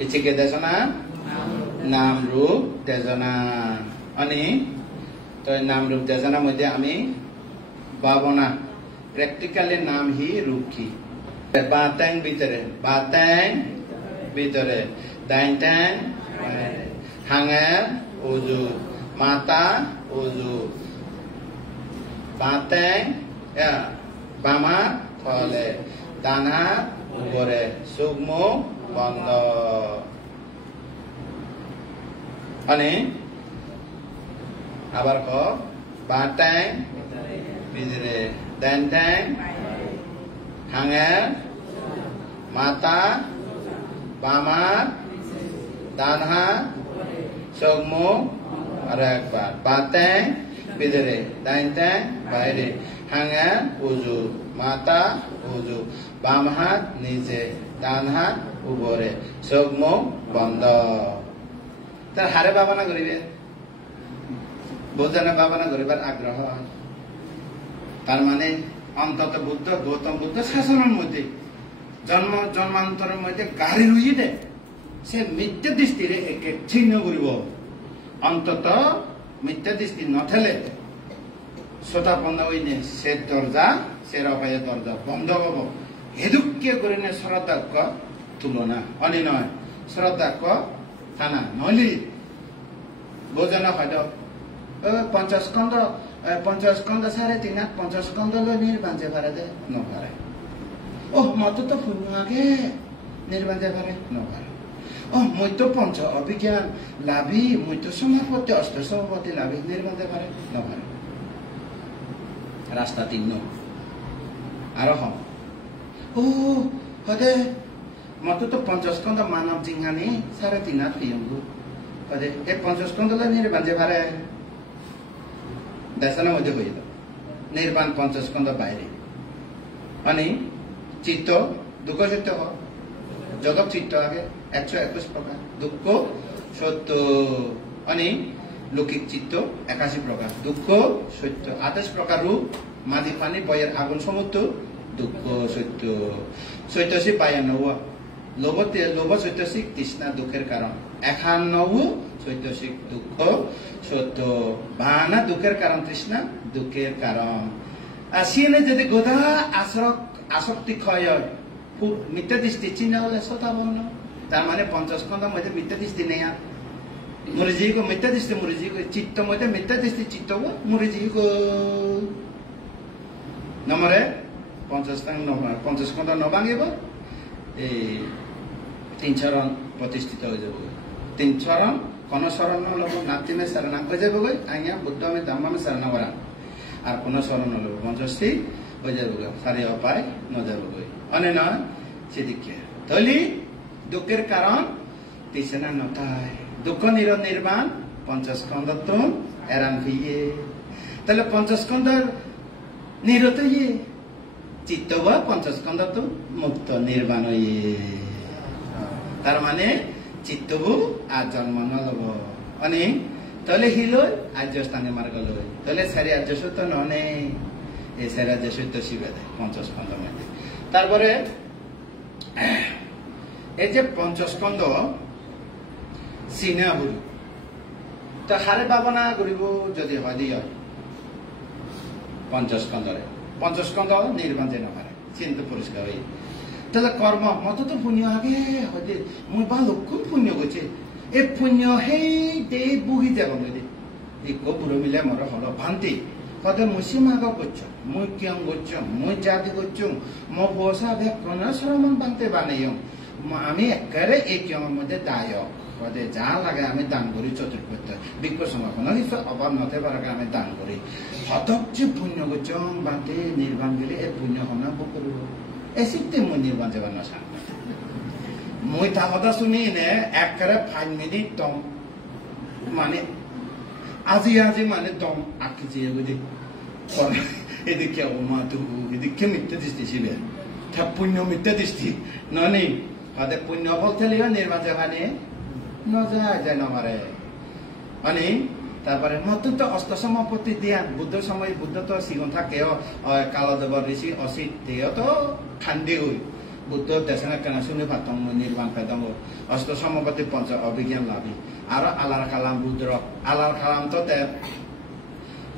Ichike desana nam rup desana ani to nam rup desana moddhe ami babona practically nam hi rup ki batang bitore daintang hanger uju mata uju batang ya bama khole dana ubore sugmo bondo ani abar ko batang bitore daintang hanger mata bama danha sogmo arekbar batang bidere daintang baire hanga uju mata uju bamha niche danha ubore sogmo bondo tar hare babana koribe বোঝানো babana koribar আগ্রহ তার মানে অন্তত বুদ্ধ গৌতম বুদ্ধ শাসনের মধ্যে জন্মান্তরের মধ্যে গাড়ি রুই দে সে মিথ্যা দৃষ্টিরে একে ছিন্ন করিব অন্তত মিথ্যা দৃষ্টি নথেলে শ্রোতাপন্ন হইনে সে দরজা সে রপায়ে দরজা বন্ধ হব হেদুকে করিনে শ্রদ্ধাক্য তুলনা অনি নয় শ্রদ্ধাক্য থানা নইলি বোঝানো হয়তো পঞ্চস্কন্ধ সাড়ে 3 পঞ্চস্কন্ধ নির্বাণ যে পারে দে নপারে ও মত তো পুণ্য আগে নির্বাণ যে পারে নপারে ও মই তো পঞ্চ অভিজ্ঞান লাভী মই তো সমাপত্তি অষ্ট সমাপত্তি লাভী নির্বাণ যে পারে নপারে রাস্তা 3 আর হম ও হদে মত তো পঞ্চস্কন্ধ মানব জিঙ্গানি সাড়ে 3 পিয়ঙ্গু হদে এ পঞ্চস্কন্ধ নির্বাণ যে পারে দর্শন মধ্যে হইল নির্বাণ পঞ্চস্কন্ধ বাইরে মানে চিত্ত দুঃখ সত্য জগৎ চিত্ত আগে 121 প্রকার দুঃখ সত্য মানে লৌকিক চিত্ত 81 প্রকার দুঃখ সত্য 28 প্রকার রূপ মাঝি পানি বয়ের আগুন সমুদ্র দুঃখ সত্য চৈতসী 92 লোভ চৈতসিক তৃষ্ণা দুঃখের কারণ 91 চৈতসিক দুঃখ সত্য বাহানা দুঃখের কারণ তৃষ্ণা দুঃখের কারণ আসিনে যদি গোধা আসক্তি ক্ষয় মিথ্যা দৃষ্টি চিহ্ন হলে শ্রোতাবর্ণ তার মানে পঞ্চস্কন্ধের মধ্যে মিথ্যা দৃষ্টি নেই আর মুরিজি গো মিথ্যা দৃষ্টি মুরিজি গো চিত্ত মধ্যে মিথ্যা দৃষ্টি চিত্ত গো মুরিজি গো নম্বরে পঞ্চস্কন্ধ নভাঙিব এই 3 চরণ প্রতিষ্ঠিত হয়ে যাব 3 চরণ কোন শরণ নলব নাতিমে শরণাং হয়ে যাব গই আইয়া বুদ্ধমে ধম্মমে শরণ বরা আর কোন শরণ নলব পঞ্চশ্রী হয়ে যাব গই সারি অপায় ন যাব গই অনে না সেদিকে তলি দুঃখের কারণ তৃষ্ণা নথায় দুঃখ নির্বাণ পঞ্চস্কন্ধ তো এরান ভিয়ে তাহলে পঞ্চস্কন্ধ নিরত ইয়ে চিত্ত বা পঞ্চস্কন্ধ তো মুক্ত নির্বাণ ইয়ে তার মানে চিত্তবু আর জন্ম নলব অনে তাহলে হিল আর্য স্থানে মার্গ লই তাহলে সারি আর্য সত্য ননে এই সারি আর্য সত্য শিবে পঞ্চস্কন্ধ মধ্যে তারপরে এই যে পঞ্চস্কন্ধ সিনা বুড়ি তো হারে ভাবনা করিব যদি হয় দিয়ে পঞ্চস্কন্ধ নির্বাণ যে নপারে চিন্তা পরিষ্কার হয়ে তাহলে কর্ম মত তো পুণ্য আগে হয়তো মই ভালো খুব পুণ্য করছে এ পুণ্য সেই দে বুহি যাব যদি ইকো বুড়ো মিলে মর হল ভান্তি কত মুসি মাগ করছ মই কিয়ং করছ মই জাতি করছ মো বসা ব্যাকরণ শ্রমণ বানতে বানাইও আমি একেবারে এই কিয়মের মধ্যে দায়ক কদে যা লাগে আমি দান করি চতুর্থ বিজ্ঞ সমাপন কিছু অভাব নথে পারে আমি দান করি হতক যে পুণ্য করছ বানতে নির্বাণ গেলে এ পুণ্য হনা করব এসিতে মই নির্বাণ যাবার না সান মই তা কথা শুনি নে একেবারে 5 মিনিট দম মানে আজি মানে দম আঁকি যে বুঝি এদিকে অমাতু এদিকে মিথ্যা দৃষ্টি ছিল তা পুণ্য মিথ্যা দৃষ্টি ননি তাদের পুণ্য ফল থেলিও নির্বাণ যাবানে নজায় যায় নমারে মানে তারপরে মত তো অষ্ট সমাপত্তি দিয়া বুদ্ধ সময় বুদ্ধ তো সিগন থাকেও কালদেব ঋষি অসিত দেও তো খান্দি হই বুদ্ধ দেশনা কেন শুনে পাতাম নির্বাণ পেতাম অষ্ট সমপতি পঞ্চ অভিজ্ঞান লাভি আর আলার কালাম রুদ্র আলার কালাম তো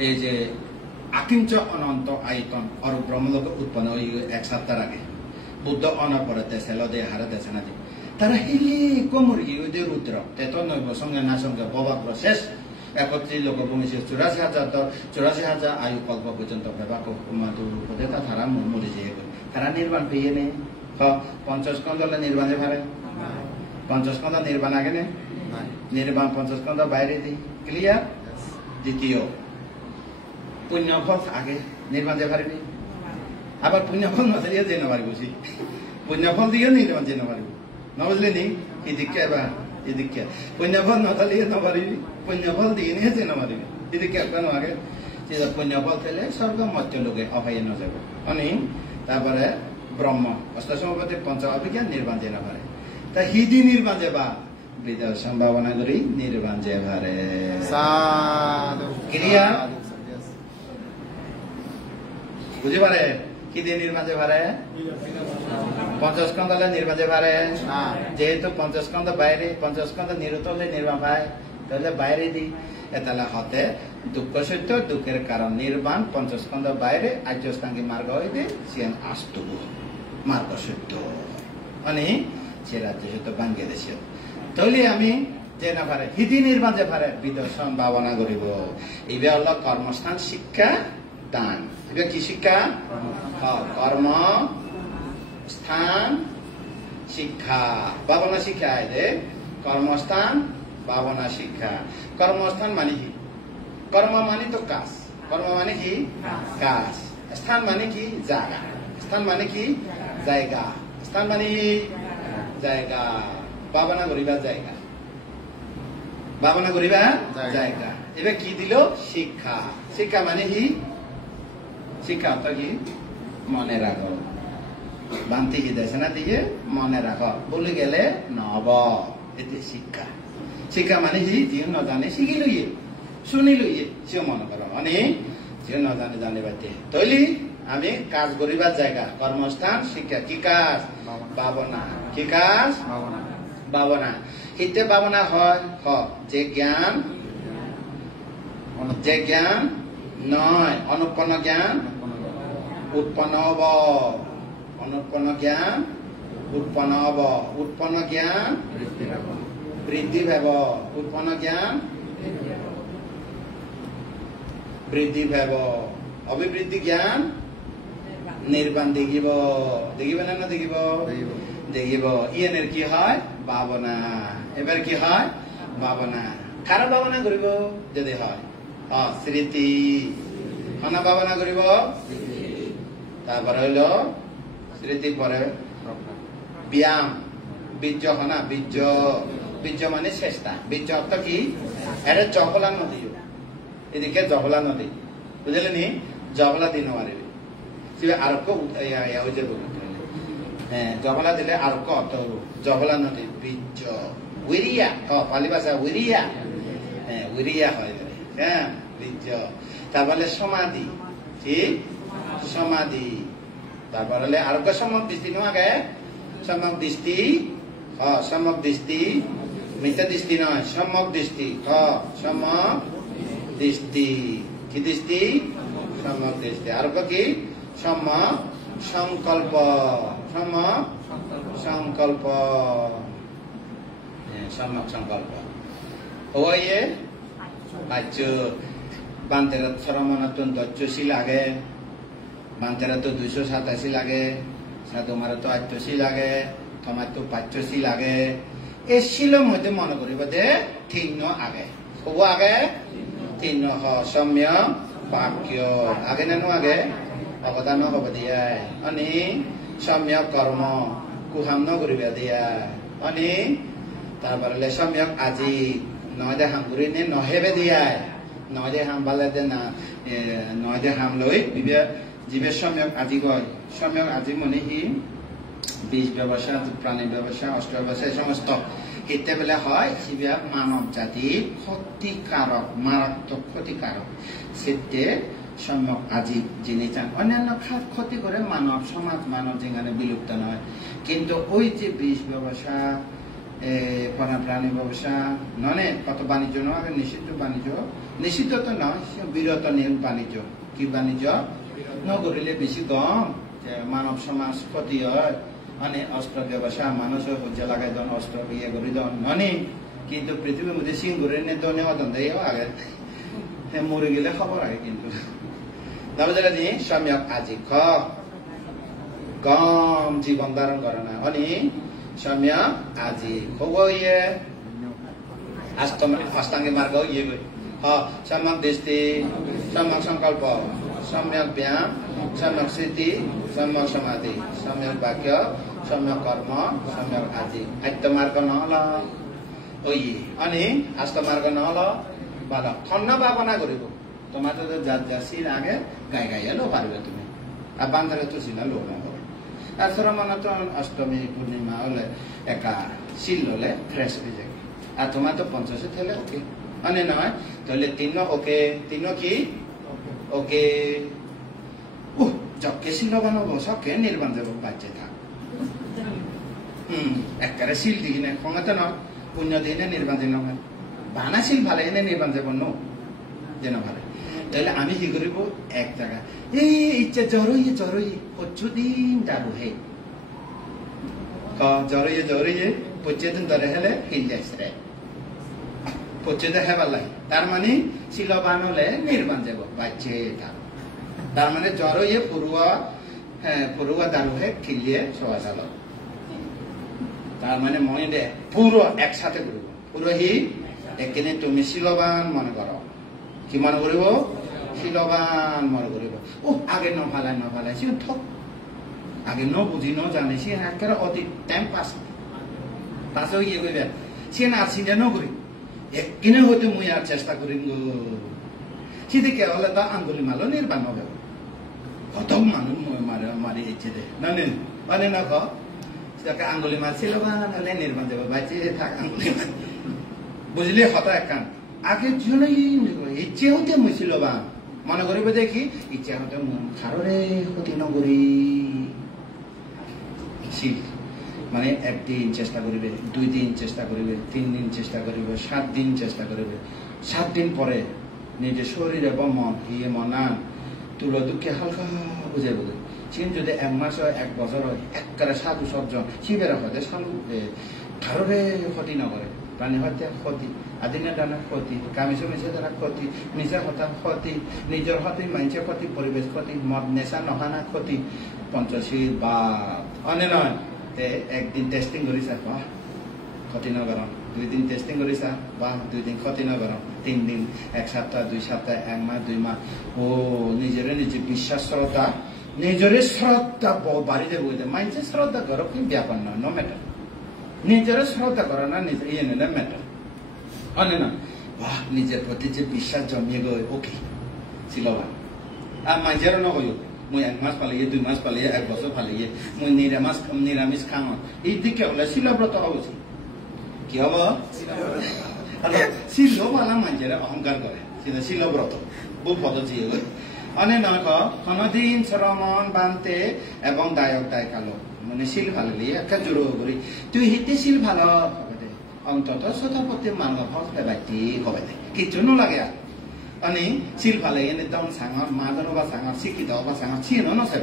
এই যে আকিঞ্চ অনন্ত আয়তন আর ব্রহ্মলোক উৎপন্ন ওই 1 সপ্তাহ আগে বুদ্ধ অনপরে দেশেল দে হারে দেশনা দি তারা হিলি কোমর ওই যে রুদ্র তেত নৈব সঙ্গে না সঙ্গে ববাক শেষ 31 লোক বংশী 84,000 আয়ু কল্প পর্যন্ত ব্যবহার রূপে তারা মরে যেয়ে তারা নির্বাণ পেয়ে নেই পঞ্চস্কন্ধ নির্বাণে ভারে পঞ্চস্কন্ধ নির্বাণ আগে নেই নির্বাণ পঞ্চস্কন্ধ বাইরে দিই ক্লিয়ার দ্বিতীয় পুণ্যফল আগে নির্বাণ যে পারিনি আবার পুণ্যফল নজরিয়ে যে না পারিব পুণ্যফল দিয়ে নির্বাণ যে না পারিব নবুঝলি নি এই দিকে এবার এদিকে পুণ্যফল নথালিয়ে না পারিবি পুণ্যফল দিয়ে নিয়ে যে না পারিবি এদিকে একটা আগে যে পুণ্যফল পেলে স্বর্গ মধ্য লোকে অভাইয়ে ন যাবে অনেক তারপরে ব্রহ্ম অষ্টসমপতি পঞ্চ অভিজ্ঞান নির্বাণ যে না পারে তা হিদি নির্বাণ যে বা বিদায় সম্ভাবনা করি নির্বাণ যে ভারে ক্রিয়া বুঝি পারে কি দিয়ে নির্বাণ যে ভারে পঞ্চস্কন্ধ নির্বাণ যে পারে যেহেতু পঞ্চস্কন্ধ বাইরে পঞ্চস্কন্ধ নিরুতলে নির্বাণ পায় তাহলে বাইরে দিই তাহলে হতে দুঃখ সত্য দুঃখের কারণ নির্বাণ পঞ্চস্কন্ধ বাইরে আর্যস্থাঙ্গী মার্গ হইতে সিয়ান আস্তু মার্গ সত্য মানে সে রাজ্য সত্য বাংলাদেশে তাহলে আমি যে না পারে হিদি নির্বাণ যে পারে বিদর্শন ভাবনা করিব এইবার হল কর্মস্থান শিক্ষা দান এবার কি শিক্ষা কর্ম স্থান শিক্ষা ভাবনা শিক্ষা এদের কর্মস্থান ভাবনা শিক্ষা কর্মস্থান মানে কি কর্ম মানে তো কাজ কর্ম মানে কি কাজ স্থান মানে কি জায়গা স্থান মানে কি জায়গা স্থান মানে জায়গা ভাবনা করিবা জায়গা ভাবনা করিবা জায়গা এবার কি দিল শিক্ষা শিক্ষা মানে কি শিক্ষা অর্থ কি মনে রাখো বান্তি কি দেশে না দিয়ে মনে রাখো বলে গেলে নব এতে শিক্ষা শিক্ষা মানে কি যে নজানে শিখি লইয়ে শুনি লইয়ে সেও মনে করো অনেক যে নজানে জানে বাদে তৈলি আমি কাজ করিবার জায়গা কর্মস্থান শিক্ষা কি কাজ ভাবনা কি কাজ ভাবনা হিতে ভাবনা হয় যে জ্ঞান নয় অনুৎপন্ন জ্ঞান উৎপন্ন হব অনুৎপন্ন জ্ঞান উৎপন্ন হব উৎপন্ন জ্ঞান বৃদ্ধি ভাব উৎপন্ন জ্ঞান বৃদ্ধি ভাব অভিবৃদ্ধি জ্ঞান নির্বাণ দেখিব দেখিব না দেখিব দেখিব ইয়েনের কি হয় ভাবনা এবার কি হয় ভাবনা কার ভাবনা করিব যদি হয় স্মৃতি খানা ভাবনা করিব তারপরে হইল স্মৃতি পরে ব্যায়াম বীর্য হনা বীর্য বীর্য মানে চেষ্টা বীর্য অর্থ কি এটা জহলা নদী এদিকে জহলা নদী বুঝলি নি জহলা দিন মারিবি আরক্য হয়ে যাব হ্যাঁ জহলা দিলে আরক্য অর্থ হব জহলা নদী বীর্য উইরিয়া পালি ভাষা উইরিয়া হ্যাঁ উইরিয়া হয় হ্যাঁ বীর্য তারপরে সমাধি ঠিক সমাধি তারপর হলে আরোগ্য সম্যক দৃষ্টি নয় সম্যক দৃষ্টি সম্যক দৃষ্টি মিথ্যা দৃষ্টি নয় সম্যক দৃষ্টি সম্যক দৃষ্টি কি দৃষ্টি সম্যক দৃষ্টি আরোগ্য কি সম্যক সংকল্প সম্যক সংকল্প সম্যক সংকল্প হয়ে বাচ্য বান্তেরা সরমনাতন 84 লাগে বান্তেরা তো 287 লাগে সাধুমার তো 88 লাগে তোমার তো 85 লাগে এই শিলর মধ্যে মনে করিব যে তিন আগে হব আগে তিন সম্যক বাক্য আগে নানো আগে অবদান হব দিয়া অনি সম্যক কর্ম কুহাম নকরিবা দিয়া অনি তারপরে সম্যক আজি নয় দে হামগুড়ি নে নহেবে দিয়ায় নয় দে হাম বালে দে না নয় দে হাম লই জীবের সম্যক আজি গয় সম্যক আজি মনে হি বীজ ব্যবসা প্রাণী ব্যবসা অস্ত্র ব্যবসা সমস্ত এতে বেলা হয় জীবে মানব জাতি ক্ষতিকারক মারাত্মক ক্ষতিকারক সেতে সম্যক আজি যিনি চান অন্যান্য ক্ষতি করে মানব সমাজ মানব যেখানে বিলুপ্ত নয় কিন্তু ওই যে বিষ ব্যবসা প্রাণী ব্যবসা নয় কত বাণিজ্য নয় নিষিদ্ধ বাণিজ্য নিষিদ্ধ তো নয় বিরত বাণিজ্য কি বাণিজ্য নগরিলে বেশি কম মানব সমাজ ক্ষতি হয় মানে অস্ত্র ব্যবসা মানুষ হজ্জা লাগাই দেন অস্ত্র ইয়ে করে দেন নয় কিন্তু পৃথিবীর মধ্যে সিং করে নিয়ে দনে অদন দেয় আগে মরে গেলে খবর আগে কিন্তু তারপর যেটা দিয়ে সম্যক আজি কম জীবন ধারণ করে না অনেক সম্যক আজি খুব ইয়ে অষ্টাঙ্গিক মার্গ ইয়ে সম্যক দৃষ্টি সম্যক সংকল্প সম্যক ব্যায়াম সম্যক স্মৃতি সম্যক সমাধি সম্যক বাক্য সম্যক কর্ম সম্যক আজি আত্ম মার্গ নহল ওই অনেক আষ্ট মার্গ নহল ভালো ঠন্না ভাবনা করিব তোমার তো যা সিল আগে গাই গাই লো পারবে তুমি আর বান্ধারে তো সিলা লো নহব আর মানে তো অষ্টমী পূর্ণিমা হলে একা সিল ললে ফ্রেশ হয়ে যাবে আর তোমার তো 50 থেলে ওকে মানে নয় তাহলে তিন ওকে তিন কি ওকে যকে সিল বানাবো সবকে নির্বাণ দেব বাচ্চা থাক একবারে সিল দিই না ক্ষমতা নয় পুণ্য দিনে নির্বাণ দিন বানা সিল ভালো এনে নির্বাণ দেব ন যেন ভালো তাহলে আমি কি করিব এক জায়গা এই ইচ্ছা জরই প্রচুদিন দারু হে জরই প্রচুদিন ধরে হেলে হিল যাইছে প্রচুদে হেবার লাগে তার মানে শিলবান হলে নির্বাণ যাব বাচ্চে তার মানে জরই পুরুয়া দারু হে খিলিয়ে সবা চাল তার মানে মনে দে পুরো একসাথে করব পুরো হি এখানে তুমি শিলবান মনে করো কি মনে করিব শিলবান মনে করিব আগে নফালাই সে ঠক আগে বুঝি জানে সে একেবারে অতি টাইম পাসও ইয়ে করবে সে না চিন্তা নকরি একদিনে হয়তো মুই আর চেষ্টা করিম গো সেদিকে হলে তা আঙ্গুলি মালো নির্বাণ হবে কত মানুষ মারি ইচ্ছে দে মানে না আঙ্গুলি মার শিলবান হলে নির্বাণ যাবে বাচ্চে থাক আঙ্গুলি মার বুঝলি হতা একান আগে ইচ্ছে হতে মুই শিলবান মনে করিব দেখি ইচ্ছা হতে খাররে ক্ষতি নকরি শিল মানে একদিন চেষ্টা করিবে 2 দিন চেষ্টা করিবে 3 দিন চেষ্টা করিবে 7 দিন চেষ্টা করিবে 7 দিন পরে নিজের শরীর এবং মন ইয়ে মনান তুলো দুঃখে হালকা বুঝে চিন যদি 1 মাস হয় 1 বছর হয় একবারে সাধু সজ্জন শিবের হতে খাররে ক্ষতি নকরে প্রাণী হত্যা ক্ষতি আদিনা দানা ক্ষতি কামিছো মিছে দ্বারা ক্ষতি নিজের হতা ক্ষতি নিজের হতে মানুষের ক্ষতি পরিবেশ ক্ষতি মদ নেশা নখানা ক্ষতি পঞ্চশীল বা অনে নয় একদিন টেস্টিং করিছা বাহ ক্ষতি নগরম 2 দিন টেস্টিং করিছা বাহ 2 দিন ক্ষতি নগরম 3 দিন 1 সপ্তাহ 2 সপ্তাহ 1 মাস 2 মাস নিজের নিজে বিশ্বাস শ্রদ্ধা নিজের শ্রদ্ধা বাড়ি দেবো মানুষের শ্রদ্ধা করো কিন্তু ব্যাপার নয় নো ম্যাটার নিজের শ্রদ্ধা করো না নিজের ইয়ে নিলে ম্যাটার অনে না বাহ নিজের প্রতি যে বিশ্বাস জমিয়ে গো ওকে শিলবান আর মানুষেরও নকই মুই 1 মাস পালিয়ে 2 মাস পালিয়ে 1 বছর পালিয়ে মুই নিরামিষ খাও এই দিকে হলে শিলব্রত হব কি হব শিলবালা মানুষের অহংকার করে সেটা শিলব্রত বহু পদ্ধতি অনে নয় কোনদিন শ্রমণ বানতে এবং দায়ক দায় কালো মানে শিল ভালো একটা জোর করি তুই হিতে শিল ভালো হবে দে অন্তত শতপতি মানুষ ফল বাইতি হবে দে কিছু নালাগে আর মানে শিল ভালো এনে তখন সাঙর মাদন বা সাঙর শিক্ষিত বা সাঙর চিনো নসে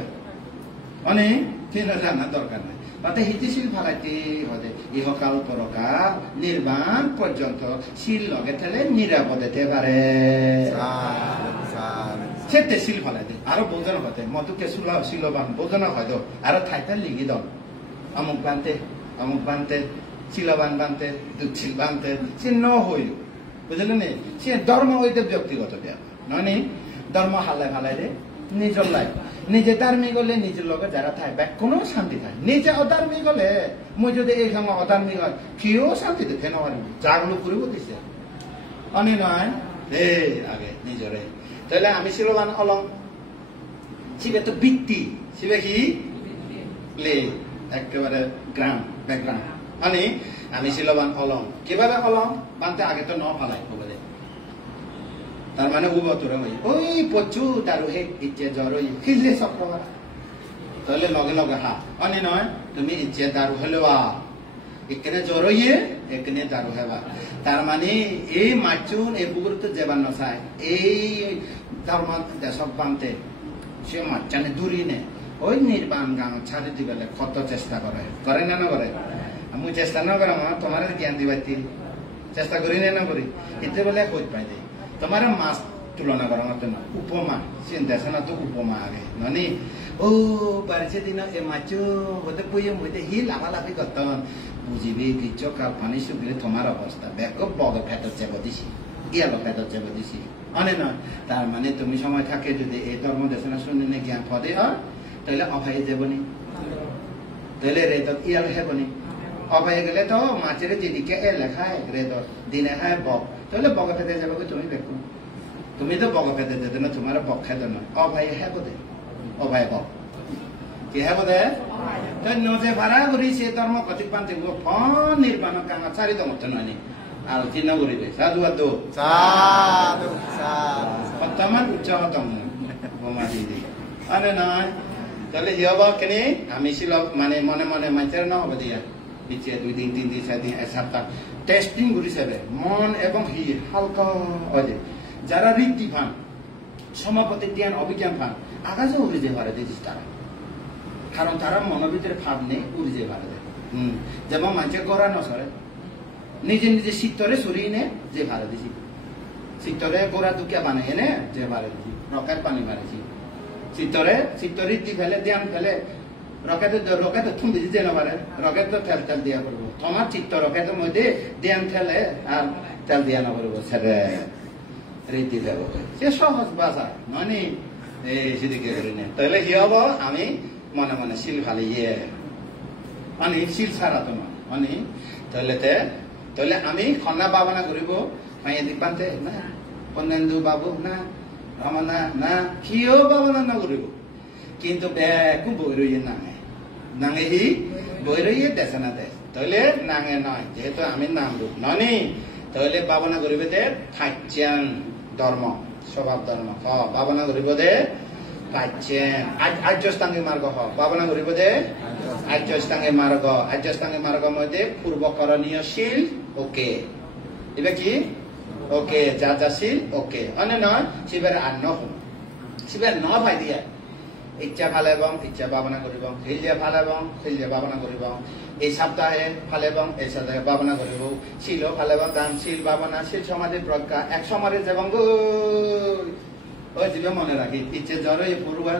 মানে চিনো জানার দরকার নাই তাতে হিতে শিল ভালাইতে হবে ইহকাল পরকাল নির্বাণ পর্যন্ত শিল লগে থেলে নিরাপদেতে পারে সেতে শিল ভালাই দে আরো বোঝানো হতে মতুকে শিলবান বোঝানো হয়তো আরো ঠাইতে লিখি দন অমুক বানতে শিলবান বানতে দুধশীল বানতে সে ন হইল বুঝলেন সে ধর্ম হইতে ব্যক্তিগত ব্যাপার নয় ধর্ম হালাই ফালাই দে নিজের লাইফ নিজে ধার্মিক হলে নিজের লগে যারা থাকে কোনো শান্তি থাকে নিজে অধার্মিক হলে মই যদি এই সময় অধার্মিক হয় কেউ শান্তিতে থেন জাগলো করিব দিছে অনে নয় আগে নিজরে তাহলে আমি শিলবান অলং শিবে তো বৃত্তি শিবে কি লে একেবারে ব্যাকগ্রাউন্ড মানে আমি শিলবান অলং কিভাবে অলং বানতে আগে তো ন ফালাই হবে তার মানে উবতরে ওই প্রচুর দারু হে ইচ্ছে জ্বর খিললে চক্র তাহলে লগে লগে হা অনে নয় তুমি ইচ্ছে দারু হলেবা এখানে জড়ইয়ে এখানে দারু হেবা তার মানে এই মাছুন এই পুকুরতে যাবার নসায় এই ধর্ম দেশক বানতে সে মাছানে দূরি নে ওই নির্বাণ গান ছাড়ি দিবেলে কত চেষ্টা করে না না করে আমি চেষ্টা না করে আমার তোমার জ্ঞান দিবাই চেষ্টা করি না করি এতে বলে কই পাই দেয় তোমার মাছ তুলনা করার মতো না উপমা চিন্তা না তো উপমা আগে ননি ও বাড়িছে দিন এ মাছ হতে পুয়ে মধ্যে হি লাফালাফি করতাম বুঝিবি কিছু কাল পানি শুকিয়ে তোমার অবস্থা ব্যাক বগ ফেটর চেপে দিছি ইয়ালো ফেটর চেপে দিছি অনে নয় তার মানে তুমি সময় থাকে যদি এই ধর্ম দেশনা শুনে জ্ঞান পদে হয় তাহলে অভয় যাবনি তাহলে রেত ইয়াল হেবনি অভয় গেলে তো মাছের যেদিকে এ লেখায় রেত দিনে হয় বক তাহলে বগ ফেটে যাবে তুমি দেখো তুমি তো বগ ফেটে যেতে না তোমার বক খেতে নয় অভয় হ্যাঁ দে অভয় বক কি হ্যাঁ দে নজে ভাড়া করি সে ধর্ম কতি পান দেখব ফোন নির্বাণ কামা চারি দমত নয় আর চিহ্ন করিবে সাধু আদু সাধু সাধু বর্তমান উচ্চাহ দম বোমা দিয়ে আরে নয় তাহলে হিয়ব কেনে আমি ছিল মানে মনে মনে মাইতের না হবে দিয়া পিছে 2 দিন 3 দিন 4 দিন এক সপ্তাহ টেস্টিং করি যাবে মন এবং হি হালকা হয় যারা রীতি ফান সমাপতি জ্ঞান অভিজ্ঞান ফান আগাজে উড়ে যে পারে দিস তারা কারণ তারা মনের ভিতরে ভাব নেই উড়ে যে পারে যেমন মানুষের গড়া নসরে নিজে নিজে শীতরে সরিয়ে নে যে ভাড়া দিছি শীতরে গোড়া দুকিয়া বানাই এনে যে ভাড়া দিছি রকেট পানি মারিছি শীতরে দি ফেলে দিয়ান ফেলে রকেট থুম দিছি যেন পারে রকেট তো তেল তেল দিয়া করবো তোমার চিত্ত রকেটের মধ্যে দিয়ান ফেলে আর তেল দিয়া না করবো সেরে রীতি দেব সে সহজ বাসা মানে সেদিকে করি না তাহলে কি হবো আমি মনে মনে শিল খালি ইয়ে মানে শিল ছাড়া তো নয় মানে তাহলে আমি খন্না বাবানা করিব মাইয়া দিবান্তে না কন্যান্দু বাবু না রমনা না কিও বাবানা না করিব কিন্তু বেকু বই রইয়ে নাঙে হি বই রইয়ে দেশে না দেশ তাহলে নাঙে নয় যেহেতু আমি নাম রূপ ননি তাহলে বাবানা করিব দে ফাইচান ধর্ম স্বভাব ধর্ম হ বাবানা করিব দে ফাইচান আর্যস্থাঙ্গী মার্গ হ বাবানা করিব দে আর্যস্থাঙ্গী মার্গ মধ্যে পূর্বকরণীয়শীল ওকে এবার কি ওকে যাশীল ওকে অনে নয় শিবের আর শিবের ন ভাই দিয়া ইচ্ছা ফালেবং ইচ্ছা ভাবনা করিব হিলিয়া ফালেবং হিলিয়া ভাবনা করিব এই সপ্তাহে ফালেবং এই সপ্তাহে ভাবনা করিব শিল ফালেবং দান শিল ভাবনা শিল সমাধি প্রজ্ঞা এক সমাধি যাবং ওই দিবে মনে রাখি ইচ্ছে জ্বর এই পূর্বার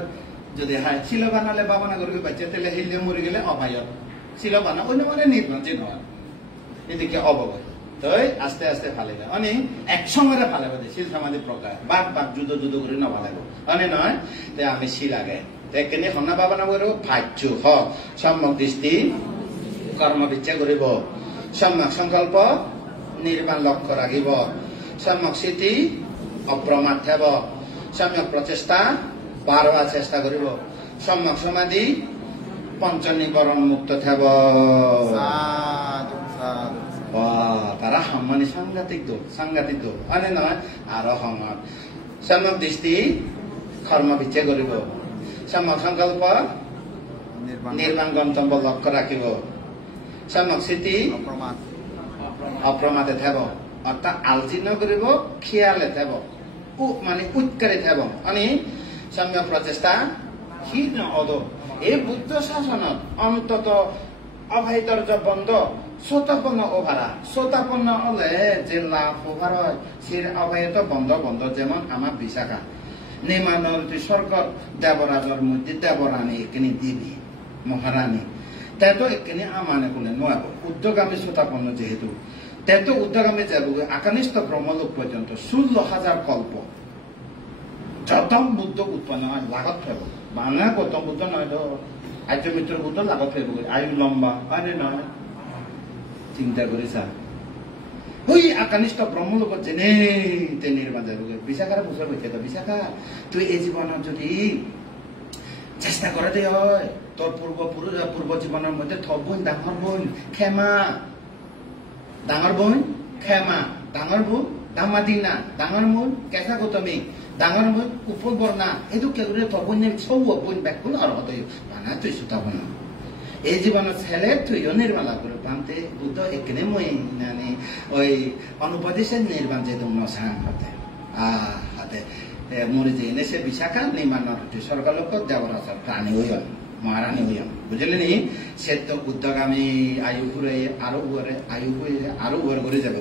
যদি হয় শিল বানালে ভাবনা করিবে বাচ্চা তাহলে হিলিয়া মরে গেলে অভয় শিল বানা অন্য মানে নির্বাণ যে নয় এদিকে অবগত তো আস্তে আস্তে ফালিবে অনে একসঙ্গে ফালাবে শিল সমাধি প্রকার বাঘ যুদ্ধ করে না ফালাব অনে নয় তে আমি শিল আগে তেনে সন্না ভাবনা করব ভাজ্য হ সম্যক দৃষ্টি কর্ম বিচ্ছা করিব সম্যক সংকল্প নির্বাণ লক্ষ্য রাখিব সম্যক স্মৃতি অপ্রমাদ থাকব সম্যক প্রচেষ্টা বারবা চেষ্টা করিব সম্যক সমাধি পঞ্চনিবরণ মুক্ত থাকব তারা সম্মানী সাংঘাতিক দোষ অনে নয় আরো সমান সম্যক দৃষ্টি কর্ম বিচ্ছা করিব সম্যক সংকল্প নির্বাণ গন্তব্য লক্ষ্য রাখিব সম্যক স্মৃতি অপ্রমাদে থাকব অর্থাৎ আলজি নকরিব খিয়ালে থাকব মানে উৎকারে থাকব আমি সম্যক প্রচেষ্টা হীন অদ এই বুদ্ধ শাসনত অন্তত অভয়দর্য বন্ধ শ্রোতাপন্ন ওভারা শ্রোতাপন্ন হলে যে লাভ ওভার হয় সে অভয়ত বন্ধ যেমন আমার বিশাখা নেমানরী স্বর্গত দেবরাজর মধ্যে দেবরানী এখানে দেবী মহারানী তেতো এখানে আমানে কোনে নয় উদ্যোগামী শ্রোতাপন্ন যেহেতু তেতো উদ্যোগামী যাব আকানিষ্ঠ ব্রহ্মলোক পর্যন্ত 16,000 কল্প যত বুদ্ধ উৎপন্ন হয় লাগত ফেব বাংলা গৌতম বুদ্ধ নয় তো আর্য মিত্র বুদ্ধ লাগত ফেব আয়ু লম্বা আরে নয় চিন্তা করিছা ওই আকানিষ্ঠ ব্রহ্মলোকত যেনে নির্মাণ যাব বিশাখার বুঝার বইতে তো বিশাখা তুই এই জীবনত যদি চেষ্টা করে দে হয় তোর পূর্ব জীবনের মধ্যে থ বোন ডাঙর বোন ক্ষমা ডাঙৰ বুক দামাদিনা ডাঙৰ মূল কেঁচা গৌতমী ডাঙৰ মূল উপল বৰ্ণা এইটো কেগুৰে তপন্যে চৌ অপন বেকুল আৰু হতই বানা তুই সুতাবন এই জীবনত ছেলে তুই নির্মালা করে পান্তে বুদ্ধ একনে মই নানি ওই অনুপদেশে নির্মাণ যে দম সাং হতে হাতে মরে যে এনেছে বিশাখা নির্মাণ হতে স্বর্গলোক দেবরাজ প্রাণী হইয়ন মহারানী হইয়ন বুঝলেন নি সে তো উদ্যোগামী আয়ু ঘুরে আরো ঘুরে আয়ু ঘুরে আরো ঘর ঘুরে যাবে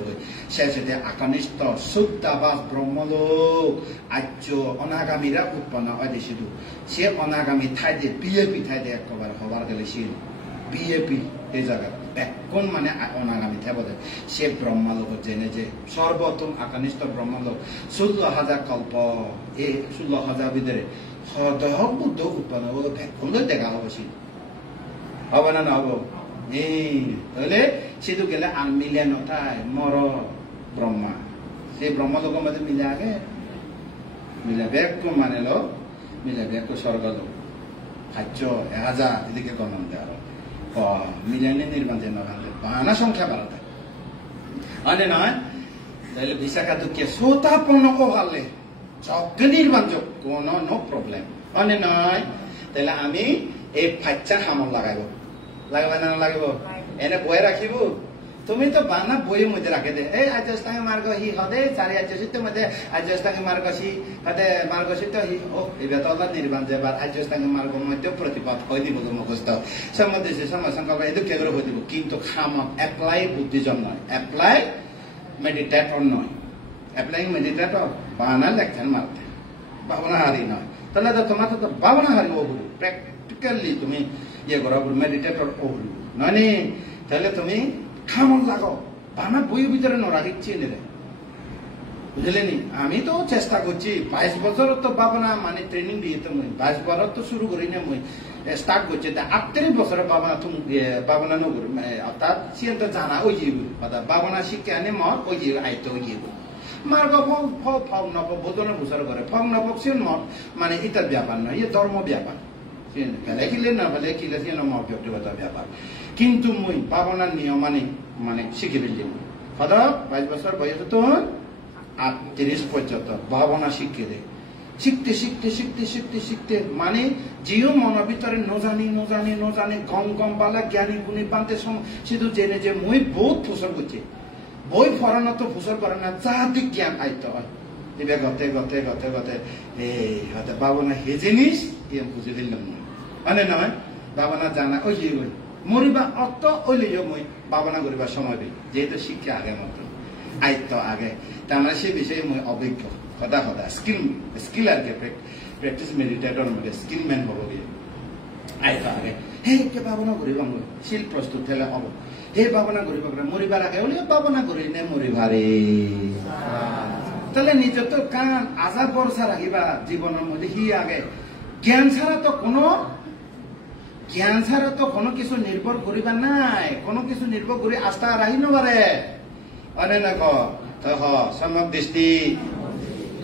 সে সাথে আকানিষ্ঠ শুদ্ধাবাস ব্রহ্মলোক আর্য অনাগামীরা উৎপন্ন হয় শুধু সে অনাগামী ঠাইতে বিএপি ঠাইতে একবার হবার গেলে সে বিএপি এই জায়গা এখন মানে অনাগামী ঠাই বোধ সে ব্রহ্মলোক জেনে যে সর্বোত্তম আকানিষ্ঠ ব্রহ্মলোক 16,000 কল্প এই 16,000 ভিতরে সদহ বুদ্ধ উৎপন্ন হলো এখন দেখা হবো সে হবে না হব এই তাহলে সেটু গেলে আর মিলে নথায় মর ব্রহ্মা সেই ব্রহ্মলোক মধ্যে মিলে আগে মিলে ব্যাগ মানে লো মিলে ব্যাগ স্বর্গলোক খাদ্য 1000 এদিকে গণন দেওয়া মিলেনে নির্মাণ যেন বাহানা সংখ্যা বাড়াতে মানে নয় তাহলে বিশাখা দুঃখে শ্রোতাপন্ন ভালে যজ্ঞ নির্মাণ যোগ কোন নো প্রবলেম মানে নয় তাহলে আমি এই ফাইচার হামল লাগাইব লাগবে না লাগিব এনে বয়ে রাখিব তুমি তো বানা বইয়ের মধ্যে রাখে দে এই আজস্তাঙ্গে মার্গ হি হদে চারি আজস্তিত্ব মধ্যে আজস্তাঙ্গে মার্গ সি হদে মার্গসিত হি ও এবার তো নির্মাণ যাবার আজস্তাঙ্গে মার্গ মধ্যে প্রতিপাদ হয়ে দিব মুখস্থ সম্বন্ধে সময় সংকল্প এদু কেবল হয়ে দিব কিন্তু খামত অ্যাপ্লাই বুদ্ধিজম নয় অ্যাপ্লাই মেডিটেটর নয় অ্যাপ্লাইং মেডিটেটর বানা লেখছেন মারতে ভাবনা হারি নয় তাহলে তো তোমার তো ভাবনা হারি ওগুলো প্র্যাকটিক্যালি তুমি ইয়ে করো মেডিটেটর ওগুলো নয় তাহলে তুমি খামল লাগাও বানা বইয়ের ভিতরে নরাগিচ্ছি নেবে বুঝলেনি আমি তো চেষ্টা করছি 22 বছর তো বাবনা মানে ট্রেনিং দিয়ে তো মই 22 বছর তো শুরু করি না মই স্টার্ট করছে 38 বছর বাবনা তুমি বাবনা নগর মানে অর্থাৎ সিয়েন তো জানা ওই যে বাবনা শিক্ষা আনে মত ওই যে আইতো ওই যে মার্গ ফল নপক বোধনা বুঝার করে ফল নপক সে মত মানে এটার ব্যাপার নয় ইয়ে ধর্ম ব্যাপার ফেলে কিলে না ফেলে কিলে সে নম ব্যক্তিগত ব্যাপার কিন্তু মই বাবনার নিয়ম মানে শিখে ফেলছি কথা 22 বছর বয়সে তো 38 পর্যন্ত ভাবনা শিখে দে শিখতে শিখতে শিখতে শিখতে শিখতে মানে জিও মন ভিতরে নজানি গম গম বালা জ্ঞানী গুণী পান্তে শুধু জেনে যে মই বহুত ফুসল করছে বই ফরানো তো ফুসল করে না যাতে জ্ঞান আইতে হয় এবার গতে গতে গতে গতে এই হয়তো বাবনা হে জিনিস বুঝে ফেললাম না মানে নয় বাবনা জানা ওই যে মরিবা অত ওইলে মই বাবনা করিবার সময় দিই যেহেতু শিক্ষা আগে মতো আয়ত্ত আগে তার মানে সে বিষয়ে মই অভিজ্ঞ সদা স্কিল আর কি প্র্যাকটিস মেডিটেটর মধ্যে স্কিল ম্যান হব গিয়ে আয়ত্ত আগে হে কে বাবনা করিবা মই শিল প্রস্তুত হলে হব হে বাবনা করিবা মরিবার আগে বলি বাবনা করি নে মরিবারে তাহলে নিজ তো কান আজা বর্ষা রাখিবা জীবনের মধ্যে হি আগে জ্ঞান ছাড়া তো কোনো কিছু নির্ভর করিবা নাই কোনো কিছু নির্ভর করি আস্থা রাখি নবারে অনে না সম্যক দৃষ্টি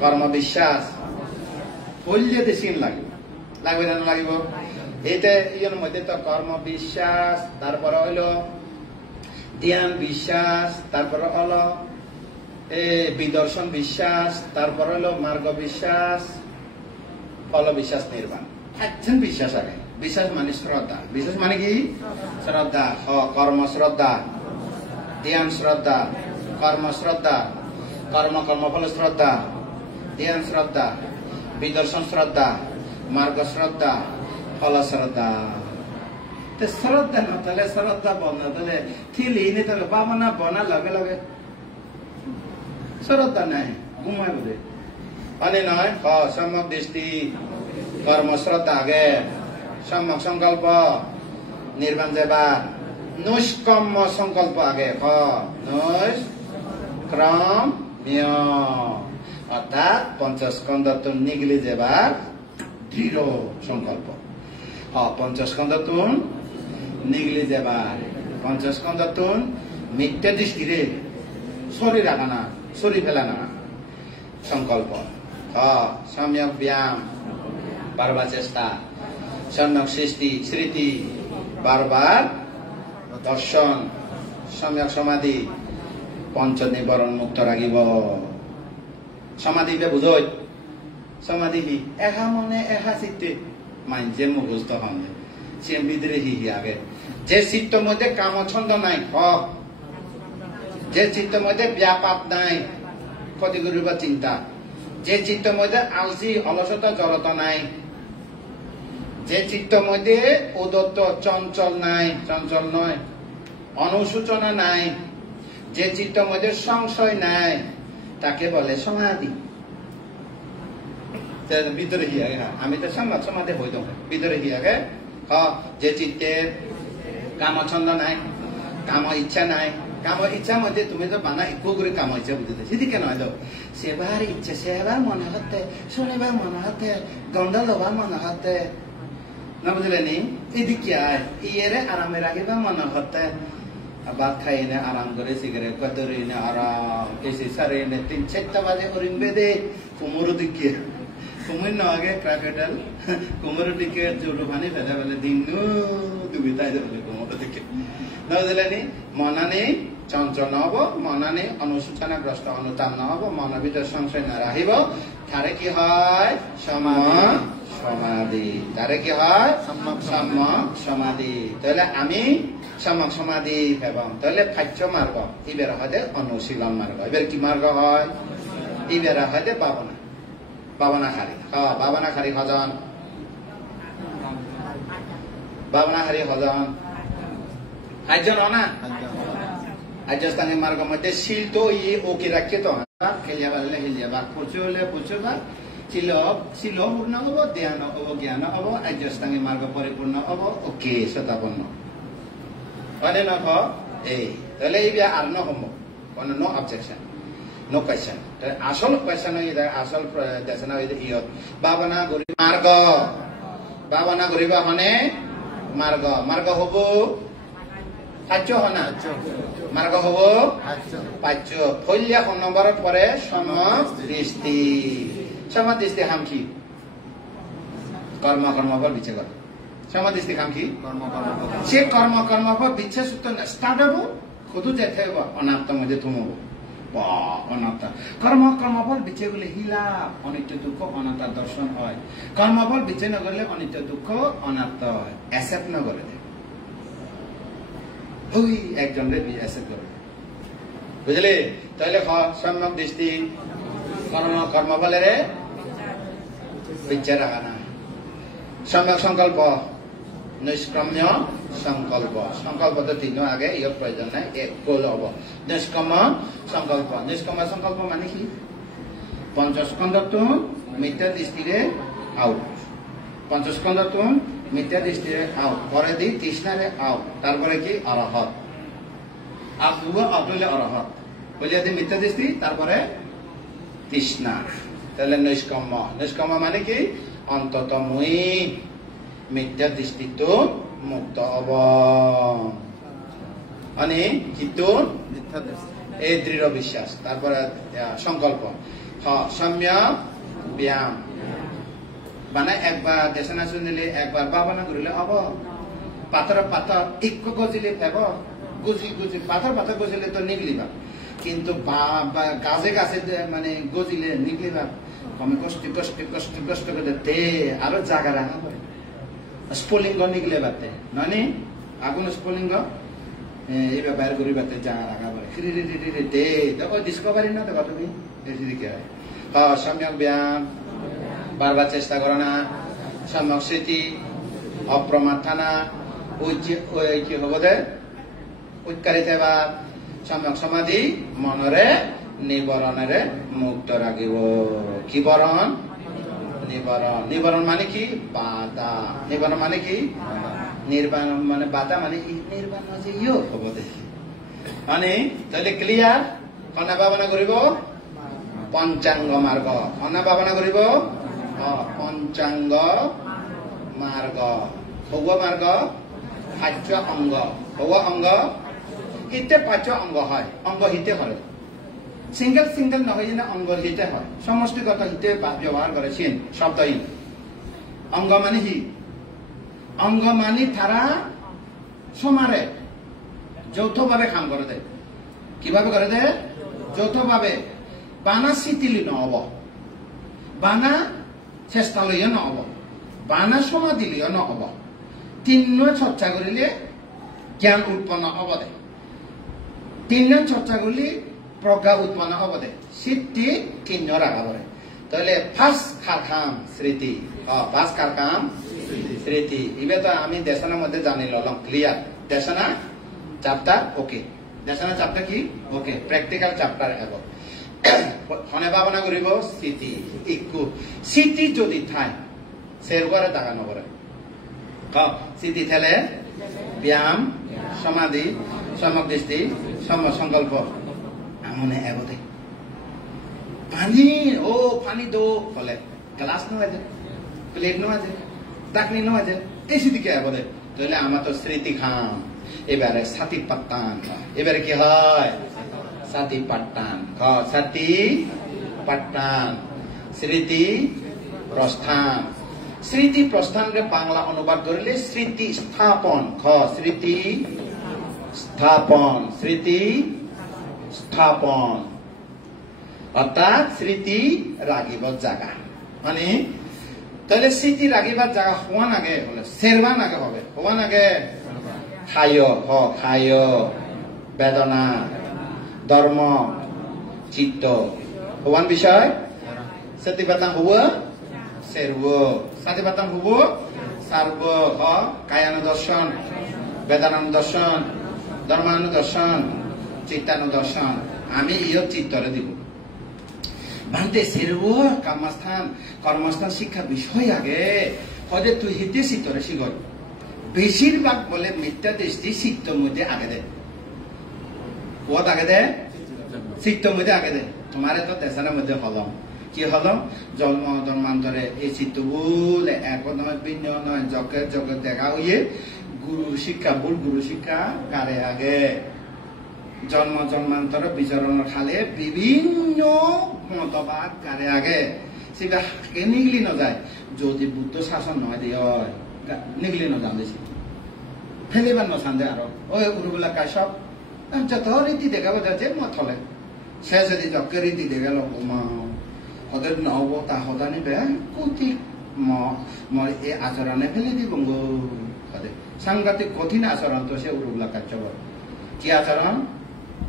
কর্ম বিশ্বাস বললে দেশিন লাগবে না লাগিব এইটা ইয়ের মধ্যে তো কর্ম বিশ্বাস তারপরে হইল ধ্যান বিশ্বাস তারপরে হলো বিদর্শন বিশ্বাস তারপরে হলো মার্গ বিশ্বাস ফল বিশ্বাস নির্মাণ একজন বিশ্বাস আগে বিশ্বাস মানে শ্রদ্ধা বিশ্বাস মানে কি শ্রদ্ধা কর্ম শ্রদ্ধা ধ্যান শ্রদ্ধা কর্ম শ্রদ্ধা কর্মফল শ্রদ্ধা ধ্যান শ্রদ্ধা বিদর্শন শ্রদ্ধা মার্গ শ্রদ্ধা ফল শ্রদ্ধা শ্রদ্ধা না তাহলে শ্রদ্ধা বনা তাহলে থিলি নি তাহলে বাবনা বনা লগে লগে শ্রদ্ধা নাই ঘুমায় বোধে মানে নয় সম্যক দৃষ্টি কর্ম শ্রদ্ধা আগে সম্যক সংকল্প নির্বাণ যাবা নৈষ্কম্য সংকল্প আগে ক্রম অর্থাৎ পঞ্চস্কন্ধ তুন নিগলি যাবার দৃঢ় সংকল্প পঞ্চস্কন্ধ তুন নিগলি যাবার পঞ্চস্কন্ধ তুন মিথ্যা দৃষ্টিরে শরীর রাখা না শরীর ফেলা না সংকল্প সম্যক ব্যায়াম বারবার চেষ্টা সম্যক স্মৃতি বারবার দর্শন সম্যক সমাধি পঞ্চ নিবৰণ মুক্ত ৰাখিব সমাধি বুঝোই সমাধি হি এহা মনে এহা চিত্তে মানছে মুখস্থ হন সে ভিতরে হি আগে যে চিত্ত মধ্যে কামছন্দ নাই যে চিত্ত মধ্যে ব্যাপার নাই ক্ষতি করিব চিন্তা যে চিত্ত মধ্যে আলসি অলসতা জড়তা নাই যে চিত্ত মধ্যে উদত্ত চঞ্চল নাই চঞ্চল নয় অনুসূচনা নাই যে চিত্ত মধ্যে সংশয় নাই তাকে বলে সমাধি ভিতরে হি আগে আমি তো সমাধি হইত ভিতরে হি আগে যে চিত্তে কামছন্দ নাই কাম ইচ্ছা নাই কাম ইচ্ছা মধ্যে তুমি তো বানা একো করে কাম ইচ্ছা বুঝতে সেদিকে নয় তো সেবার ইচ্ছে সেবার মনে হতে শুনিবার মনে হতে গন্ধ লবার মনে হতে না বুঝলে নি এদিকে আয় ইয়েরে আরামে রাখিবার মনে হতে ভাত খাই এনে আরাম করে সিগারেট কতরে এনে আরাম এসে সারে এনে 3-4 বাজে করিম বেদে কুমুরো দিকে কুমুর ন আগে ক্রাকেটাল কুমুরো দিকে জোরো পানি ফেলে ফেলে দিন ডুবি তাই বলে কুমুরো দিকে না বুঝলে নি মনানে চঞ্চল নহব মনানে অনুসূচনাগ্রস্ত অনুতাপ নহব মন ভিতর সংশয় না রাখিব তারে কি হয় সমাধি তারে কি হয় সম্যক সমাধি তাহলে আমি সম্যক সমাধি এবং তাহলে ফাচ্য মার্গ এবার হয় অনুশীলন মার্গ এবার কি মার্গ হয় এবার হয় বাবনাখারী বাবনাখারী হজন বাবনাখারী হজন আইজন না আজস্তানি মার্গ মধ্যে শিল তো ইয়ে ওকে রাখে তো খেলিয়া পারলে হেলিয়া বা পচলে বা শিল পূর্ণ হব ধ্যান হব জ্ঞান হব আজস্তানি মার্গ পরিপূর্ণ হব ওকে সদাপন্ন মানে নহ এই তাহলে এই আর নহব কোনো নো অবজেকশন নো কোয়েশ্চন আসল কোয়েশ্চন আসল দেশনা ইয়ত ভাবনা করি মার্গ ভাবনা করিবা হনে মার্গ মার্গ হব পাচ্য হনা মার্গ হব পাচ্য ফলিয়া নম্বরের পরে সমাদৃষ্টি সমাদৃষ্টি হামকি কর্ম কর্মফল বিচ্ছে কর সমাদৃষ্টি হামকি সে কর্ম কর্মফল বিচ্ছে সূত্র স্টার্ট হব খুদু যেতে হব অনাত্ম মধ্যে তুমব অনাত্মা কর্মফল বিচ্ছে গেলে হিলা অনিত্য দুঃখ অনাত্মা দর্শন হয় কর্মফল বিচ্ছে নগরলে অনিত্য দুঃখ অনাত্মা হয় অ্যাকসেপ্ট নগরে ওই একজনরে অ্যাকসেপ্ট করে বুঝলে তাহলে সম্যক দৃষ্টি কর্মফলের বিচ্ছে রাখা না সম্যক সংকল্প নিষ্ক্রম্য সংকল্প সংকল্প তো তিন আগে ইয়ার প্রয়োজন নাই এক গোল হব নিষ্ক্রম্য সংকল্প মানে কি পঞ্চস্কন্ধটো মিথ্যা দৃষ্টিরে আউট পঞ্চস্কন্ধটো মিথ্যা দৃষ্টিরে আউট পরে দি তৃষ্ণারে আউট তারপরে কি অরহত আউট হলে অরহত বলিয়া দি মিথ্যা দৃষ্টি তারপরে তৃষ্ণা তাহলে নিষ্কম্ম মানে কি অন্তত মুই মিথ্যা দৃষ্টি তো মুক্ত হব মানে কিন্তু এই দৃঢ় বিশ্বাস তারপরে সংকল্প সম্যক ব্যায়াম মানে একবার দেশনা শুনিলে একবার ভাবনা করিলে হব পাথর এক গজিলে ফেব গুজি পাথর গজিলে তো নিগলিবা কিন্তু গাছে মানে গজিলে নিগলিবা কমে কষ্ট করে দে আরো জায়গা রাখা পড়ে স্ফুলিঙ্গ নিগলে বাতে ননি আগুন স্ফুলিঙ্গ এইবার বাইর করি বাতে জায়গা রাখা পড়ে দে দেখো ডিসকভারি না দেখো তুমি এদিকে সম্যক ব্যায়াম বারবার চেষ্টা করো না সম্যক স্মৃতি অপ্রমাদ থানা কি হব দে উৎকারিত বা সম্যক সমাধি মনরে নিবরণেরে মুক্ত রাখিব কি বরণ নিবরণ মানে কি বাধা নিবরণ মানে কি নির্বাণ মানে বাধা মানে নির্বাণ যে ইয়ে হব দে মানে তাহলে ক্লিয়ার কন্যা ভাবনা করিব পঞ্চাঙ্গ মার্গ কন্যা ভাবনা করিব পঞ্চাঙ্গ মার্গ ভোগ মার্গ পাঁচ অঙ্গ ভোগ অঙ্গ হিতে পাঁচ অঙ্গ হয় অঙ্গ হিতে হয় সিঙ্গেল নহয় যেন অঙ্গ হিতে হয় সমষ্টিগত হিতে ব্যবহার করে চিন শব্দহীন অঙ্গ মানে হি অঙ্গ মানে তারা সমারে যৌথভাবে কাম করে দেয় কিভাবে করে দে যৌথভাৱে বানা চিতিলি নহব বানা চেষ্টা লইও নহব বানা সমাধি লইও নহব তিনিও চৰ্চা কৰিলে জ্ঞান উৎপন্ন হ'ব দে তিনিও চৰ্চা কৰিলে প্ৰজ্ঞা উৎপন্ন হ'ব দে চিত্তি কিন্ন ৰাখা পৰে তাহলে ফার্স্ট খারখাম স্মৃতি ফার্স্ট খারখাম স্মৃতি এবার তো আমি দেশনার মধ্যে জানি ললাম ক্লিয়ার দেশনা চ্যাপ্টার ওকে দেশনা চ্যাপ্টার কি ওকে প্র্যাকটিক্যাল চ্যাপ্টার এব হনে ভাবনা করিব স্মৃতি ইকু স্মৃতি যদি থাই সেরগরে দাগা নগরে স্মৃতি থেলে ব্যায়াম সমাধি সম্যক দৃষ্টি সংকল্প আমনে এবতে পানি ও পানি দো বলে গ্লাস নো আছে প্লেট নো আছে ডাকনি নো আছে এই সিদিকে বলে তাহলে আমার তো স্মৃতি খাম এবারে সাতি পাট্টান এবারে কি হয় সাতি পাট্টান সাতি পাট্টান স্মৃতি প্রস্থান স্মৃতি প্রস্থানকে বাংলা অনুবাদ করলে স্মৃতি স্থাপন স্মৃতি স্থাপন স্মৃতি স্থাপন অর্থাৎ স্মৃতি রাগিবার জায়গা মানে তাহলে স্মৃতি রাগিবার জায়গা হওয়া নাগে বলে সেরবা নাগে হবে হওয়া নাগে খায় বেদনা ধর্ম চিত্ত হওয়ান বিষয় সতিপাতাং হব সেরব সতিপাতাং হব সার্ব কায়ানুদর্শন বেদনানুদর্শন ধর্মানুদর্শন চিত্তানুদর্শন আমি ইয় চিত্তরে দিব ভান্তে সেরব কর্মস্থান শিক্ষা বিষয় আগে হয়তো তুই হিতে চিত্তরে শিখর বেশিরভাগ বলে মিথ্যা দৃষ্টি চিত্তর মধ্যে আগে দে কত আগে দে চিত্তর মধ্যে আগে দে তোমার তো দেশের মধ্যে হলম কি হলম জন্ম জন্মান্তরে এই চিত্ত বলে একদমে ভিন্ন নয় জগৎ জগৎ দেখা হইয়ে গুরু শিক্ষা ভুল গুরু শিক্ষা কারে আগে জন্ম জন্মান্তর বিচরণ খালে বিভিন্ন মতবাদ কারে আগে সেটা নিগলি নযায় যদি বুদ্ধ শাসন নয় দিয়ে নিগলি নযান দিছি ফেলিবার নচান্দে আর ওই উরুবেলা কায় সব যত রীতি দেখাবো যাচ্ছে মথলে সে যদি যকে রীতি দেখাল ওদের নহব তা হতা নিবে কতি মই এই আচরণে ফেলে দিব সাংঘাতিক কঠিন আচরণ তো সে উরুবেলা কার্য কি আচরণ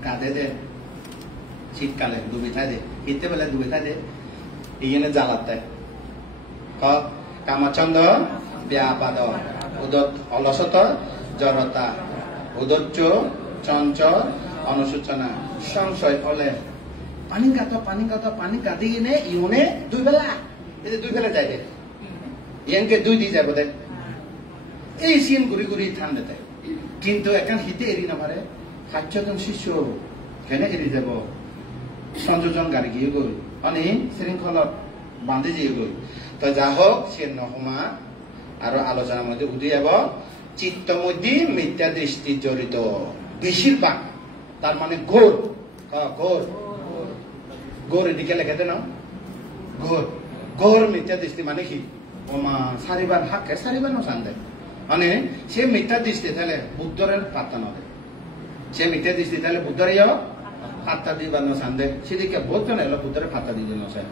কাঁদে দে শীতকালে ডুবে থাকে শীতে বেলা ডুবে থাকে এইখানে জ্বালাতে কামচন্দ ব্যাপাদ উদত অলসত জড়তা উদচ্চ চঞ্চল অনুসূচনা সংশয় ফলে পানি কাঁদি কিনে ইউনে দুই বেলা যায় দে ইয়ানকে দুই দি যাব দে এই সিন ঘুরি ঘুরি ঠান্ডাতে কিন্তু এখন হিতে এরি নাপারে 8জন শিষ্য কেনে এৰি যাব সংযোজন গাড়ী গিয়ে গল মানে শৃঙ্খলত বান্ধি দিয়ে গল তো যা হোক সে নহমা আর আলোচনার মধ্যে উঠে যাব চিত্ত মধ্যে মিথ্যা দৃষ্টি জড়িত বেশিরভাগ তার মানে ঘোর ঘোর এদিকে লেখাতে না ঘোর মিথ্যা দৃষ্টি মানে কি ওমা চারিবার হাকে চারিবার নচান্দে মানে সে মিথ্যা দৃষ্টি তাহলে বুদ্ধরের পাত্তা নদে সে মিথ্যা দৃষ্টি তাহলে বুদ্ধরে যাও পাত্তা দিবা নচান্দে সেদিকে বহুত জন এলো বুদ্ধরে পাত্তা দিয়ে নচায়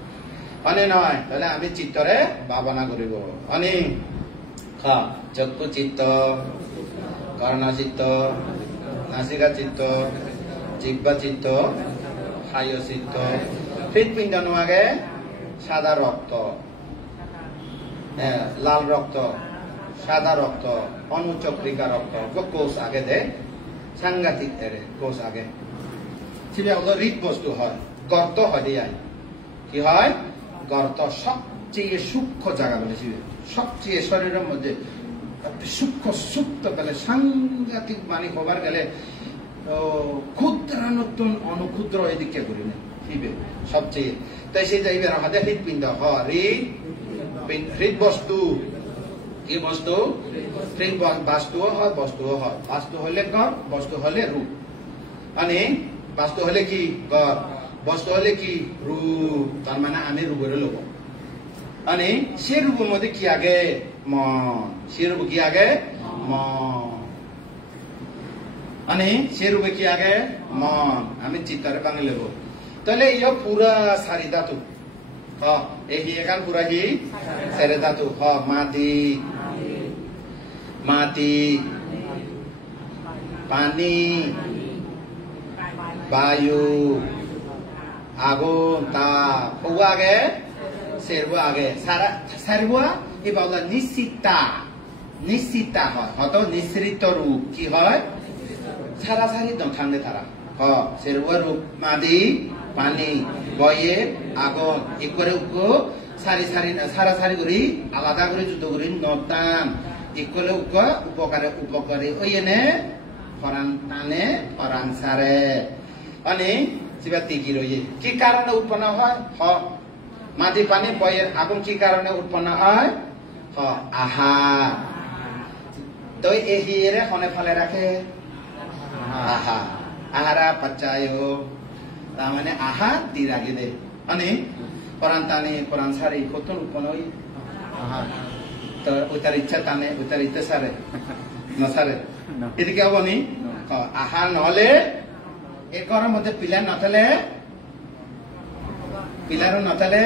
অনে নয় তাহলে আমি চিত্তরে ভাবনা করিব অনে চক্ষু চিত্ত কর্ণ চিত্ত নাসিকা চিত্ত জিহ্বা চিত্ত হায় চিত্ত হৃৎপিণ্ড নোয়াগে সাদা রক্ত লাল রক্ত সাদা রক্ত অনুচক্রিকা রক্ত কোষ আগে দে সাংঘাতিক এরে কোষ আগে সেটা হলো হৃদ বস্তু হয় গর্ত হয় দিয়ে কি হয় গর্ত সবচেয়ে সূক্ষ্ম জায়গা বলেছি সবচেয়ে শরীরের মধ্যে সূক্ষ্ম সুপ্ত গেলে সাংঘাতিক মানে হবার গেলে ক্ষুদ্রানুত্তম অনুক্ষুদ্র এদিকে করি না সবচেয়ে তাই সেই যাইবে হাতে হৃদপিণ্ড হৃদ বস্তু কি বস্তু বাস্তুও হয় বস্তুও হয় বাস্তু হলে গড় বস্তু হলে রূপ মানে বাস্তু হলে কি গড় বস্তু হলে কি রূপ তার মানে আমি রূপের লোক মানে সে রূপের মধ্যে কি আগে মন সে রূপ কি আগে মন মানে সে রূপে কি আগে মন আমি চিত্তরে বাঙি লব তাহলে ইয় পুরা সারি ধাতু হ এই হি এখান পুরা হি সারি ধাতু হ মাটি মাটি পানি বায়ু আগুন তাপ হওয়া আগে সেরবো আগে সারা সারবো এই বলা নিশ্চিতা নিশ্চিতা হয় হয়তো নিঃসৃত রূপ কি হয় সারা সারি দখানে তারা হ সেরবো রূপ মাটি পানি বয়ে আগুন একবারে উকো সারি সারি সারা সারি করি আলাদা করে যুদ্ধ করি নতাম একলে উকো উপকারে উপকারে ওই এনে ফরান টানে ফরান সারে মানে সিবা তিকি রয়ে কি কারণে উৎপন্ন হয় হ মাটি পানি বয়ের আগুন কি কারণে উৎপন্ন হয় হ আহার তো এই হিরে হনে ফলে রাখে আহা আহারা পাচ্চায় তার মানে আহা দি রাখি দে মানে কোরআন টানে কোরআন সারি কত উৎপন্ন হই তো ওইটার ইচ্ছা টানে ওইটার ইচ্ছা সারে না সারে এদিকে হব নি আহার নহলে এই ঘরের মধ্যে পিলার নথালে পিলারও নথালে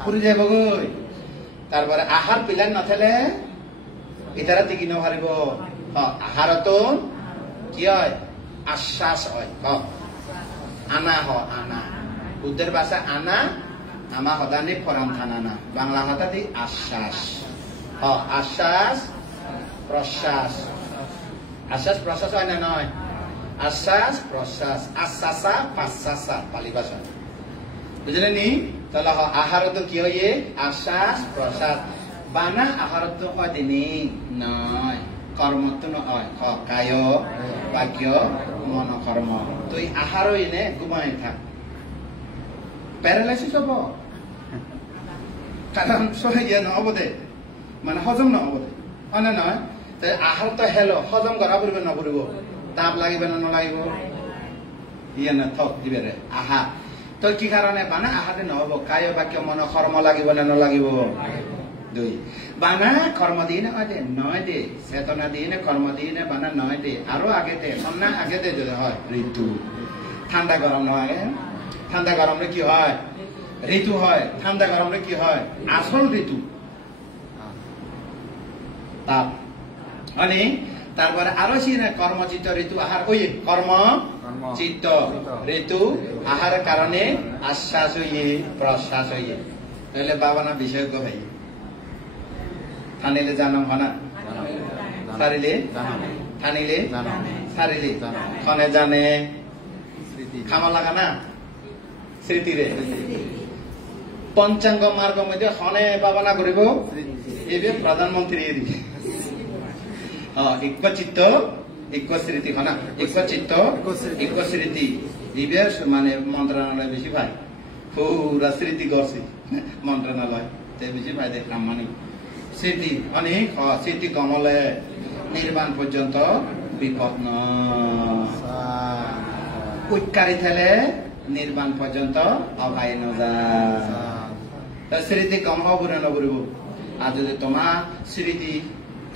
পুরি যাব গই তারপরে আহার পিলার নথালে এটারা তিকি নহারিব আহার তো কি হয় আশ্বাস হয় আনা হ আনা বুদ্ধের ভাষা আনা আমা হদানি ফরাম থানা বাংলা হতাতে আশ্বাস আশ্বাস প্রশ্বাস আশ্বাস প্রশ্বাস হয় না নয় আশ্বাস প্রশ্বাস আশ্বাসা পাশ্বাসা পালি ভাষা বুঝলেন নি তাহলে আহার তো কি হয় আশ্বাস প্রশ্বাস বানা আহার তো হয় দিনি নয় কর্ম তো নয় কায় বাক্য মন কর্ম তো এই আহার এনে ঘুমাই থাক প্যারালাইসিস হব কারণ ইয়ে নহব দে মানে হজম নহব দে হয় না নয় আহার তো হেলো হজম করা পড়ব নপড়ব তাপ লাগিব না নলাগিব ইয়ে না থক দিবে আহা তো কি কারণে বানা আহাতে নহব কায় বাক্য মন কর্ম লাগিব না নলাগিব দুই বানা কর্ম দিয়ে নয় দে চেতনা দিয়ে কর্ম দিয়ে বানা নয় দে আরো আগে দে সন্না আগে দে যদি হয় ঋতু ঠান্ডা গরম নয় ঠান্ডা গরমে কি হয় ঋতু হয় ঠান্ডা গরমে কি হয় আসল ঋতু তাপ মানে তারপরে আরো কর্মচিত্ত ঋতু আহার ওই কর্ম চিত্ত ঋতু আহার কারণে আশ্বাস হইয়ে প্রশ্বাস হইয়ে তাহলে বাবা না বিশেষজ্ঞ ভাই থানিলে জানাম হনা সারিলে থানিলে সারিলে খনে জানে খামা লাগা না স্মৃতিরে পঞ্চাঙ্গ মার্গ মধ্যে খনে বাবা না করিব এই প্রধানমন্ত্রী ইক্য চিত্ত ইক্য স্মৃতি হনা ইক্য চিত্ত ইক্য স্মৃতি ইবে মানে মন্ত্রণালয় বেশি ভাই পুরা স্মৃতি করছে মন্ত্রণালয় বেশি ভাই দেখলাম মানে স্মৃতি অনেক স্মৃতি কমলে নির্বাণ পর্যন্ত বিপদ নৎকারী থেলে নির্বাণ পর্যন্ত অভাই নজায় স্মৃতি কম হব নবরিব আর যদি তোমার স্মৃতি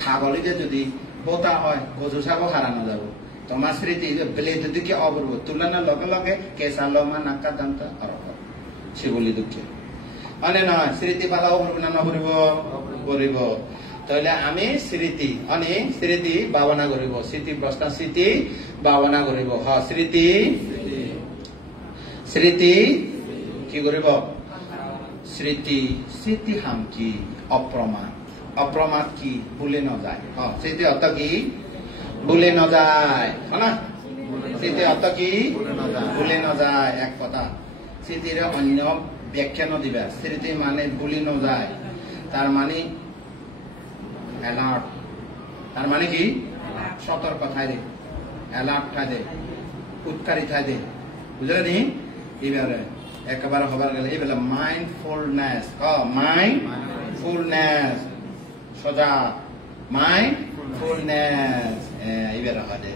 খাবলিতে যদি বোতা হয় গজু চাব হারানো যাব তোমার স্মৃতি ব্লেড দিকে অবরব তুলনার লগে লগে কেঁচা লমা নাকা দান্ত শিবলি দুঃখে অনে নয় স্মৃতি পালা অবরব না নবরিব করিব তাহলে আমি স্মৃতি অনে স্মৃতি ভাবনা করিব স্মৃতি প্রশ্ন স্মৃতি ভাবনা করিব স্মৃতি স্মৃতি কি করিব স্মৃতি স্মৃতি হাম কি অপ্রমাদ অপ্রমাদ কি ভুলে ন যায় স্মৃতি অর্থ কি ভুলে ন যায় না স্মৃতি অর্থ কি ভুলে ন যায় এক কথা স্মৃতির অন্য ব্যাখ্যা নদিবা স্মৃতি মানে ভুলে ন যায় তার মানে অ্যালার্ট তার মানে কি সতর্ক থাকে অ্যালার্ট থাকে উৎকারী থাকে বুঝলে নি এবারে একেবারে হবার গেলে এবেলা মাইন্ডফুলনেস মাইন্ডফুলনেস সজা মাইন্ডফুলনেস এবারে হবে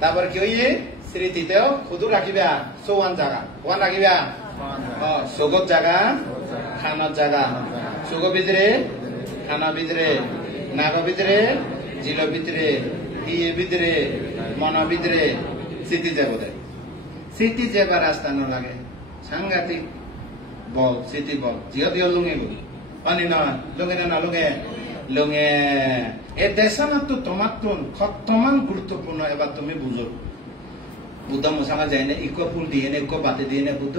তারপর কি হইয়ে স্মৃতিতেও খুদু রাখিবা চৌয়ান জায়গা ওয়ান রাখিবা সগত জায়গা খানার জায়গা সুগ ভিতরে খানা ভিতরে নাগ ভিতরে জিল ভিতরে ইয়ে ভিতরে মন ভিতরে সিটি যাব দে সিটি যাবা রাস্তা নলাগে সাংঘাতিক বল সিটি বল জিও দিও লুঙে গো পানি না লুঙে না লুঙে লুঙে এ দেশনা তো তোমার তো খতমান গুরুত্বপূর্ণ এবার তুমি বুঝো বুদ্ধ মুসামা যায় না ইকো ফুল দিয়ে না ইকো বাতে দিয়ে না বুদ্ধ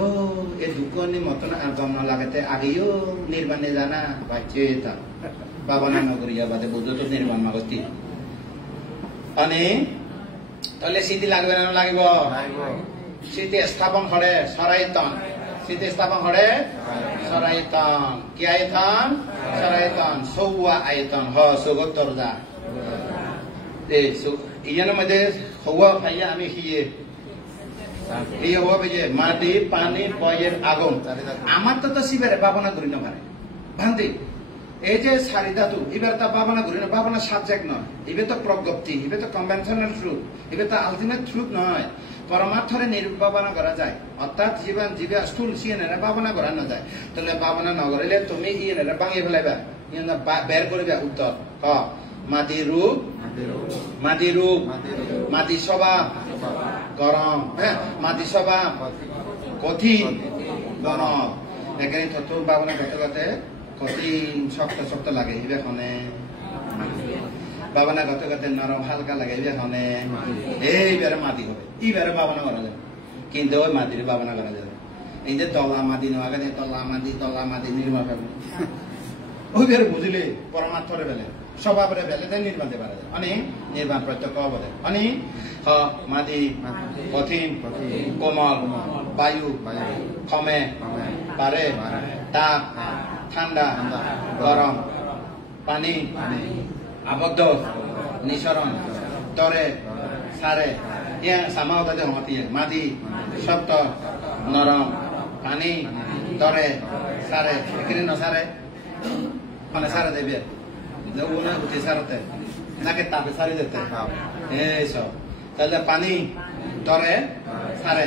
এ দুকনি মতন আর বাম লাগাতে আগেও নির্বাণে জানা বাচ্চে তা বাবা না নগরিয়া বাদে বুদ্ধ তো নির্বাণ মাগতি અને তাহলে সিটি লাগবে না লাগিব সিটি স্থাপন করে সরাইতন সিটি স্থাপন করে সরাইতন কি আয়তন সরাইতন সৌয়া আয়তন হ সগতর দা এই ইয়ার মধ্যে হওয়া ভাইয়া আমি হিয়ে এই হওয়া বেজে মাটি পানি বয়ের আগুন আমার তো শিবের ভাবনা করি না পারে ভান্তি এই যে সারি ধাতু এবার তা ভাবনা করি না ভাবনা সাবজেক্ট নয় এবার তো প্রজ্ঞপ্তি এবার তো কনভেনশনাল ট্রুথ এবার তো আলটিমেট ট্রুথ নয় পরমার্থরে নির্ভাবনা করা যায় অর্থাৎ জীবন জীবে স্থূল সিএনএরা ভাবনা করা না যায় তাহলে ভাবনা না করলে তুমি ইএনএরা ভাঙিয়ে ফেলাইবা ইয়েনা বের করবে উত্তর ক মাটি রূপ মাটি রূপ মাটি স্বভাব গরম হ্যাঁ মাটি স্বভাব কঠিন গরম এখানে তথ্য ভাবনা করতে করতে কঠিন শক্ত শক্ত লাগে এখানে ভাবনা করতে করতে নরম হালকা লাগে এখানে এইবারে মাটি হবে এইবারে ভাবনা করা যাবে কিন্তু ওই মাটির ভাবনা করা যাবে এই যে তলা মাটি নেওয়া গেছে তলা মাটি নির্মাণ হবে ওইবারে বুঝলে পরমার্থরে বেলে স্বভাবরে বেলে তাই নির্মাণতে পারা যায় অনেক নির্মাণ প্রত্যক্ষ বলে অনেক মাটি কঠিন কোমল বায়ু কমে পারে তাপ ঠান্ডা গরম পানি আবদ্ধ নিঃসরণ তরে সারে ইয়া সামাওতাতে হমতি মাটি শক্ত নরম পানি তরে সারে এখানে নসারে মানে সারে দেবে উনা উঠে সারতে নাকি তাপে সারি দিতে এইসব তাহলে পানি তরে সারে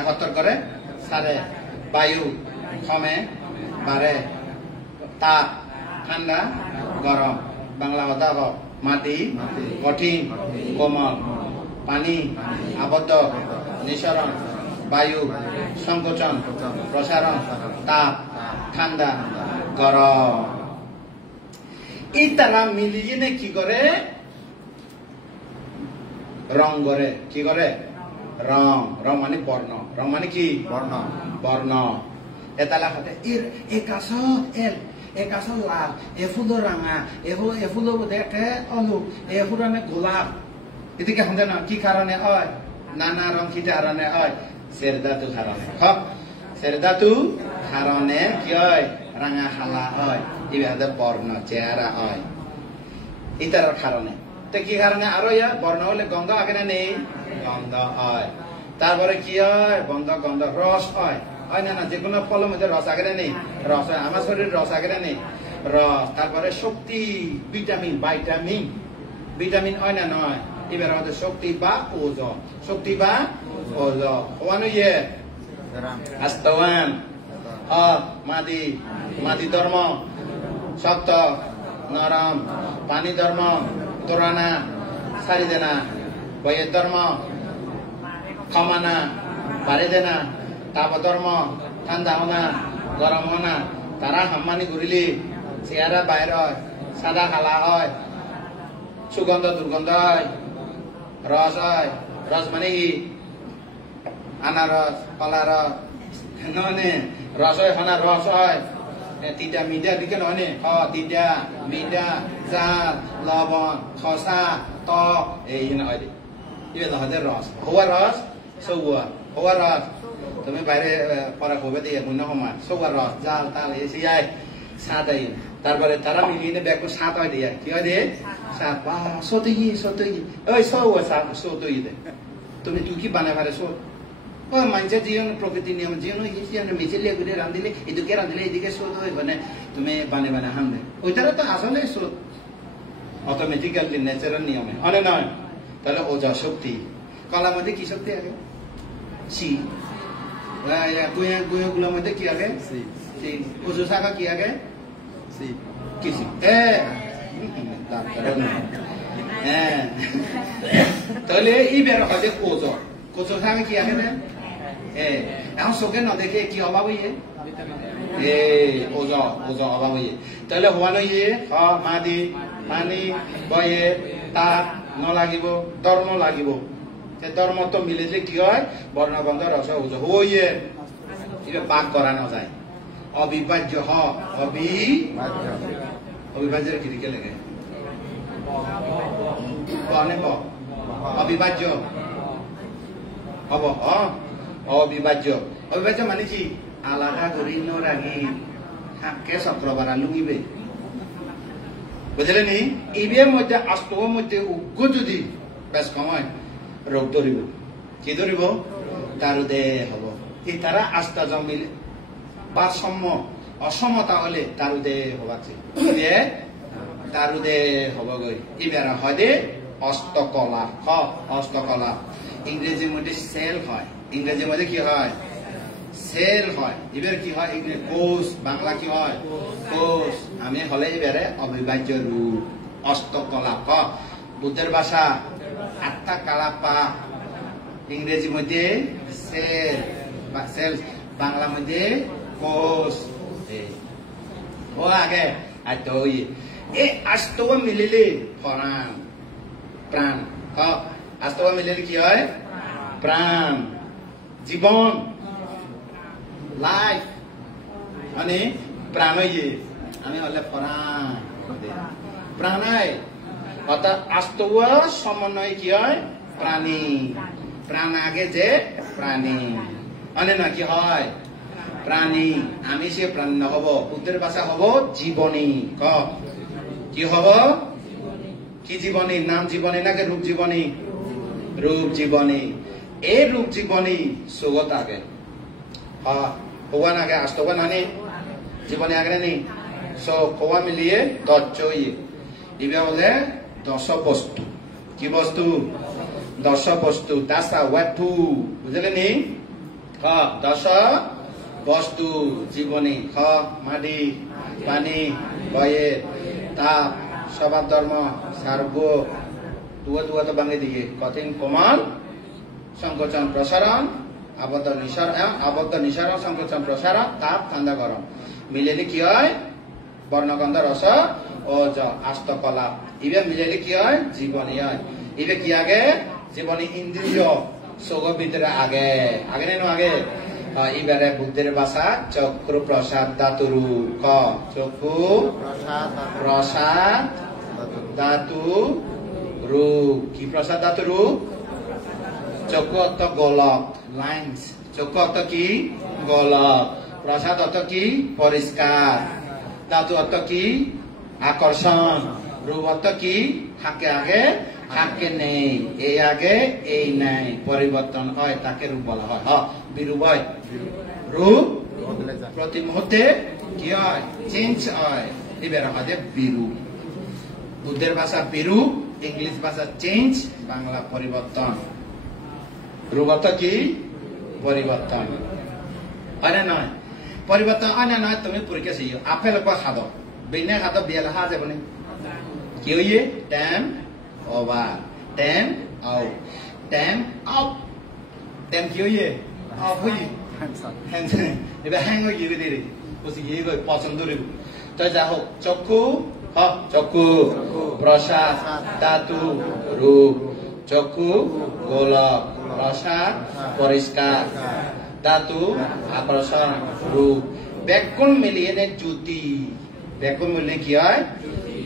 একত্র করে সারে বায়ু কমে বাড়ে তাপ ঠান্ডা গরম বাংলা কথা হোক মাটি কঠিন কোমল পানি আবদ্ধ নিঃসরণ বায়ু সংকোচন প্রসারণ তাপ ঠান্ডা গরম এই তারা মিলিয়ে নে কি করে রং করে কি করে রং রং মানে বর্ণ রং মানে কি বর্ণ বর্ণ এতালা হতে একাশ এল একাশ লাল এফুলো রাঙা এফুলো দেখে অলু এফুরানে গোলাপ এদিকে হতে না কি কারণে হয় নানা রং কি কারণে হয় সেরদাতু কারণে হক সেরদাতু কারণে কি হয় রাঙা হালা হয় এভাবে বর্ণ চেহারা হয় এটার কারণে তো কি কারণে আরো ইয়া বর্ণ হলে গন্ধ আগে না নেই গন্ধ হয় তারপরে কি হয় বন্ধ গন্ধ রস হয় হয় না না যে কোনো ফলের মধ্যে রস আগে নেই রস হয় আমার শরীরে রস আগে নেই রস তারপরে শক্তি ভিটামিন ভাইটামিন ভিটামিন হয় না নয় এবার আমাদের শক্তি বা ওজন শক্তি বা ওজন ওয়ানো ইয়ে আস্তওয়ান মাটি মাটি ধর্ম শক্ত নরম পানি ধর্ম তোরানা সারি দেনা বইয়ের ধর্ম ক্ষমানা বাড়ি দেনা তাপ ধর্ম ঠান্ডা হনা গরম হনা তারা হাম্মানি ঘুরিলি চেহারা বাইর হয় সাদা কালা হয় সুগন্ধ দুর্গন্ধ হয় রস হয় রস মানে কি আনারস কলা রস নয় রস হয় হনা রস হয় তিতা মিঠা দিকে নয় তিতা মিঠা জাল লবণ খসা টক এই নয় এবার হচ্ছে রস হওয়া রস সৌয়া হওয়া রস তুমি বাইরে পড়া করবে দিয়ে মনে সময় সৌয়া রস জাল তাল এসে যায় সাত আই তারপরে তারা মিলিয়ে ব্যাগ সাত হয় দিয়ে কি হয় দিয়ে সাত বা সতই ওই সৌয়া সাত সতই দে তুমি তুই কি বানাই পারে সৌ মানুষ জীবন প্রকৃতি নিয়ম জীবন মিছিলে ঘুরে রাঁধিলে এদিকে রাঁধিলে এদিকে শোধ হয় মানে তুমি বানে বানে হামলে ওইটারা তো আসলে শোধ অটোমেটিক্যালি ন্যাচারাল নিয়মে অনেক নয় তাহলে ওজা শক্তি কলার মধ্যে কি শক্তি আগে সি গুলোর মধ্যে কি আগে ওজু শাখা কি আগে কি তাহলে এই বের হয় ওজন কচুর খাগে কি আগে দেন এখন চোখে নদেখে কি অভাব হইয়ে ওজ অভাব হইয়ে তাহলে হওয়া নইয়ে মাদি পানি বয়ে তাপ নলাগিব ধর্ম লাগিব ধর্ম তো মিলিলে কি হয় বর্ণগন্ধ রস ওজ হইয়ে পাক করা না যায় অবিভাজ্য অবিভাজ্যের কিদিকে লেগে অবিভাজ্য হব অবিভাজ্য অবিভাজ্য মানে কি আলাদা করি নরাগি হাঁকে চক্রবারা লুঙিবে বুঝলেন ইবির মধ্যে আস্তর মধ্যে উগ্র যদি বেশ কমায় রোগ ধরিব কি ধরিব তারুদে হব এই তারা আস্থা জমিলে ভারসাম্য অসমতা হলে তারুদে হবাছে তারুদে হবগৈ ইবেরা হয় দে হস্তকলা হস্তকলা ইংরেজির মধ্যে সেল হয় ইংরেজির মধ্যে কি হয় সেল হয় এবার কি হয় কোষ বাংলা কি হয় কোষ আমি হলে এবারে অবিভাজ্য রূপ হস্তকলা বুদ্ধের ভাষা আটটা কালাপা ইংরেজি মধ্যে সেল সেল বাংলা মধ্যে কোষ ও আগে এই আস্তব মিলিলে প্রাণ প্রাণ আস্তব মিলিলে কি হয় প্রাণ জীবন লাইফ মানে প্রাণ আমি হলে প্রাণ প্রাণায় অর্থাৎ আস্তব সমন্বয় কি হয় প্রাণী প্রাণ আগে যে প্রাণী মানে না কি হয় প্রাণী আমি সে প্রাণ হব বুদ্ধের ভাষা হব জীবনী কি হব কি জীবনী নাম জীবনী নাকি রূপ জীবনী রূপ জীবনী এই রূপ জীবনী সুগত আগে হওয়া আগে আস্তবা নানি জীবনী আগে নেই হওয়া মিলিয়ে দশই ইবে বলে 10 বস্তু কি বস্তু 10 বস্তু দাসা ওয়াটু বুঝলেন 10 বস্তু জীবনী মাটি পানি বয়ে তাপ স্বভাব ধর্ম সার্ব দুয়া তো বাঙে দিকে কঠিন কোমল সংকোচন প্রসারণ আবদ্ধ নিঃসারণ সংকোচন প্রসারণ তাপ ঠান্ডা গরম মিলেলে কি হয় বর্ণগন্ধ রস ও আস্তকলা ইবে মিলেলে কি হয় জীবনী হয় ইবে কি আগে জীবনী ইন্দ্রিয় সোগর ভিতরে আগে আগে নেন আগে এবারে বুদ্ধের ভাষা চক্ষু প্রসাদ ধাতুরু চক্ষু প্রসাদ ধাতু রূপ কি প্রসাদ ধাতু রূপ চক্ষু অর্থ গোলক লাইন্স চক্ষু অর্থ কি গোলক প্রসাদ অর্থ কি পরিষ্কার ধাতু অর্থ কি আকর্ষণ রূপ অর্থ কি থাকে আগে থাকে নেই এই আগে এই নাই পরিবর্তন হয় তাকে রূপ বলা হয় বিরূপ হয় রূপ প্রতি মুহূর্তে কি হয় চেঞ্জ হয় এবার হয় বিরূপ বুদ্ধের ভাষা বিরূপ ইংলিশ ভাষা চেঞ্জ বাংলা পরিবর্তন রূপ অর্থ কি পরিবর্তন হয় না নয় পরিবর্তন হয় না নয় তুমি পরীক্ষা শিখো আপেল খাদ বেনে খাদ বিয়ালে হা যাবনি কি হইয়ে time over ten out ten কি হইয়ে অফ হইয়ে এবার হ্যাং হয়ে গিয়ে দিলে বসে গিয়ে গই পছন্দ রইব তো যা হোক চক্ষু চক্ষু প্রসাদ ধাতু রূপ চক্ষু গোলক প্রসাদ পরিষ্কার ধাতু আকর্ষণ রূপ ব্যাকুল মিলিয়ে জ্যোতি ব্যাকুল মিলিয়ে কি হয়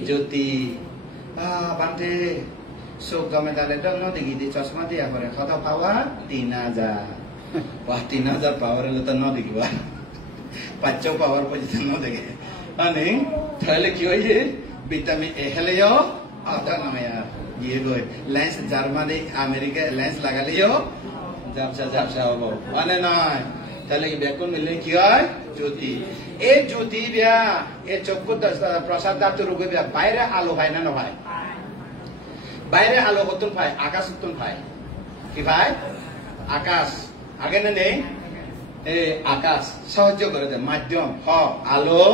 জ্যোতি বান্তে চোখ গমে দালে তো নদীগি দি চশমা দিয়া করে কত পাওয়া 3000 3000 পাওয়ার হলে তো ন দেখিব 500 পাওয়ার পর্যন্ত ন দেখে মানে তাহলে কি হয়েছে ভিটামিন এ হেলেও আধা নামায়া গিয়ে গই লেন্স জার্মানি আমেরিকা লেন্স লাগালেও ঝাপসা হবো মানে নয় তাহলে কি ব্যাকুল মিললে কি হয় জ্যোতি এই জ্যোতি বিয়া এই চক্ষু প্রসাদ ধাতু রূপে বিয়া বাইরে আলো হয় না নয় বাইরে আলো হতুন পায় আকাশ হতুন পায় কি ভাই আকাশ আগে না নেই এই আকাশ সাহায্য করে দেয় মাধ্যম আলো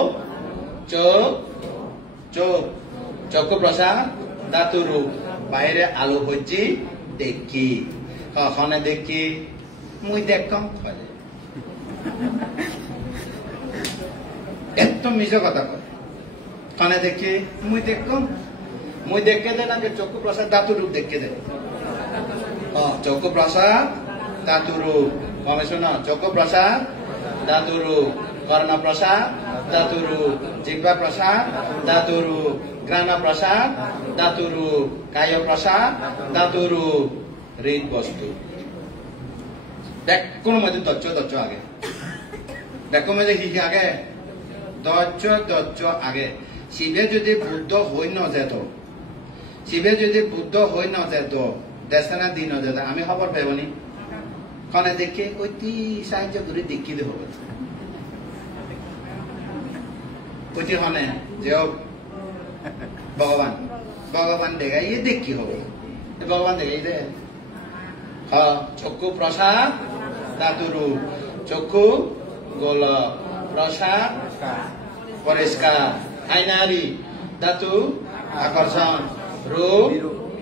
চক্ষু প্রসাদ ধাতু রূপ বাইরে আলো হচ্ছে দেখি খনে দেখি মুই দেখম এত মিছ কথা কয় খনে দেখি মুই দেখম মুই দেখে দেন আগে চক্ষু প্রসাদ ধাতু রূপ দেখে দেন চক্ষু প্রসাদ ধাতু রূপ কমে শোনো চক্ষু প্রসাদ ধাতু রূপ কর্ণ প্রসাদ ধাতু রূপ জিহ্বা প্রসাদ ধাতু রূপ ঘ্রাণ প্রসাদ ধাতু রূপ কায় প্রসাদ ধাতু রূপ হৃদ বস্তু দেখ কোন মধ্যে দচ্চ আগে দেখো মধ্যে হি আগে দচ্চ আগে শিবে যদি বুদ্ধ হই ন যেত শিবে যদি বুদ্ধ হই ন যেত দেশনা দি ন যেত আমি খবর পাইবনি কনে দেখে অতি সাহায্য করে দেখিলে হবে অতি হনে যে ভগবান ভগবান দেখাই ইয়ে দেখি হবে ভগবান দেখাই দে চক্ষু প্রসাদ ধাতু রূপ চক্ষু গোল প্রসাদ পরিষ্কার আইনারি ধাতু আকর্ষণ রূপ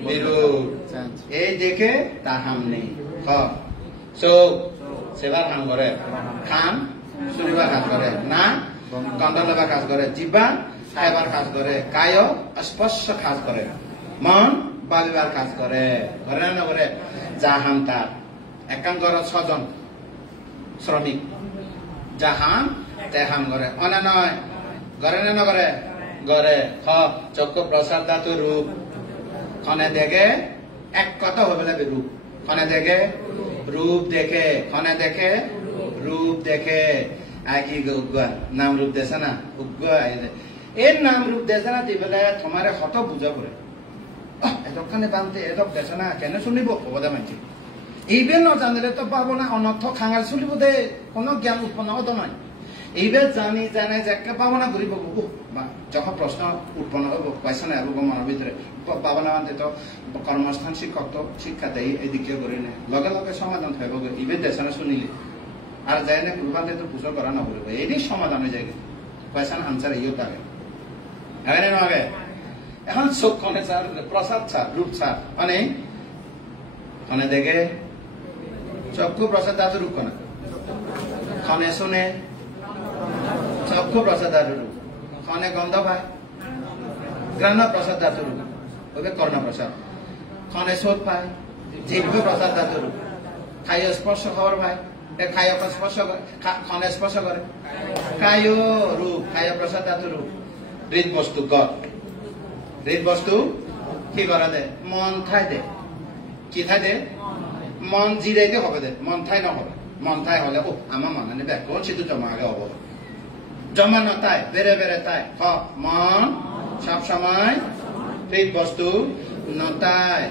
বিরূপ এই দেখে তা হাম নেই চোখ সেবার হাম করে খান শুনিবার কাজ করে না গন্ধ লবার কাজ করে জিহ্বা খাইবার কাজ করে কায় স্পর্শ কাজ করে মন ভাবিবার কাজ করে করে না করে যা হাম তার একাঙ্গর ছজন শ্রমিক যা হাম তে হাম করে অনা নয় ঘরে না নগরে ঘরে চক্ষু প্রসাদ ধাতু রূপ খনে দেখে এক কথা হবে লাগবে রূপ খনে দেখে রূপ দেখে খনে দেখে রূপ দেখে আগে উগ্গা নাম রূপ দেছে না উগ্গা এর নাম রূপ দেছে না দিবেলে তোমারে হত বুঝা পড়ে এতখানে বানতে এতক দেছে না কেন শুনিব কবদা মানছি এইবার নজানিলে তো পাবো না অনর্থ খাঙাল চলিব দে কোনো জ্ঞান উৎপন্ন হতো নয় এইবার জানি জানে যে পাবো না ঘুরিব যখন প্রশ্ন উৎপন্ন হব পয়সা নেব মনের ভিতরে পাবো না মানতে তো কর্মস্থান শিক্ষক তো শিক্ষা দেয় এদিকে করে নে লগে লগে সমাধান থাকব এইবার দেশে না শুনিলে আর যাই না গুরুবান্ধে তো পুজো করা না বলবো এই সমাধান হয়ে যায় পয়সা আনসার ইয়ে থাকে আগে না আগে এখন চোখ খনে ছাড় প্রসাদ ছাড় রূপ ছাড় মানে খনে দেখে চক্ষু প্রসাদ ধাতু রূপ খনে খনে শুনে চক্ষু প্রসাদ ধাতু রূপ খনে গন্ধ পায় ঘ্রাণ প্রসাদ ধাতু রূপ ওকে কর্ণ প্রসাদ খনে শোধ পায় জিহ্বা প্রসাদ ধাতু রূপ খায় স্পর্শ খবর পায় খায় স্পর্শ করে খনে স্পর্শ করে কায় রূপ খায় প্রসাদ ধাতু রূপ হৃদ বস্তু গড় হৃদ বস্তু কি করা দে মন ঠাই দে কি ঠাই দে মন জিরাইতে হবে দে মন ঠাই নহবে মন ঠাই হলে ও আমার মনে ব্যাক কোন সিদ্ধ জমা আগে হব জমা নতাই বেড়ে বেড়ে তাই মন সব সময় হৃদ বস্তু নতাই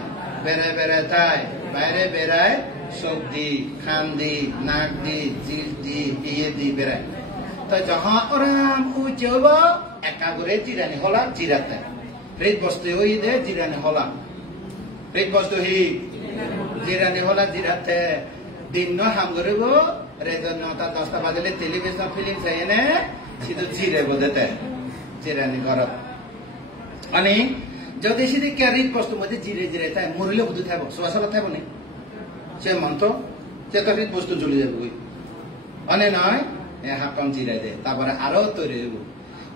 বেড়ে বেড়ে তাই বাইরে বেড়ায় চোখ দি খান দি নাক দি জিল দি ইয়ে দি বেড়ায় তো যখন ওরাম উচব একা করে জিরানি হলা জিরাতে হৃদ বস্তু ওই দে জিরানি হলা হৃদ বস্তু হি জিরানি হলা জিরাতে দিন হাম করিব রেডিও 9টা-10টা বাজলে টেলিভিশন ফিল্ম চাই নে শুধু জিরাইব দেতে জিরানি ঘরত মানে যদি সিধি হৃদ বস্তু মধ্যে জিরে জিরে তাই মরিলে বুধু থাকব চলাচলত থাকব নি সে মন্ত্র সে তো হৃদ বস্তু জ্বলি যাব অনে নয় হাতন জিরাই দে তারপরে আরো তৈরি হইব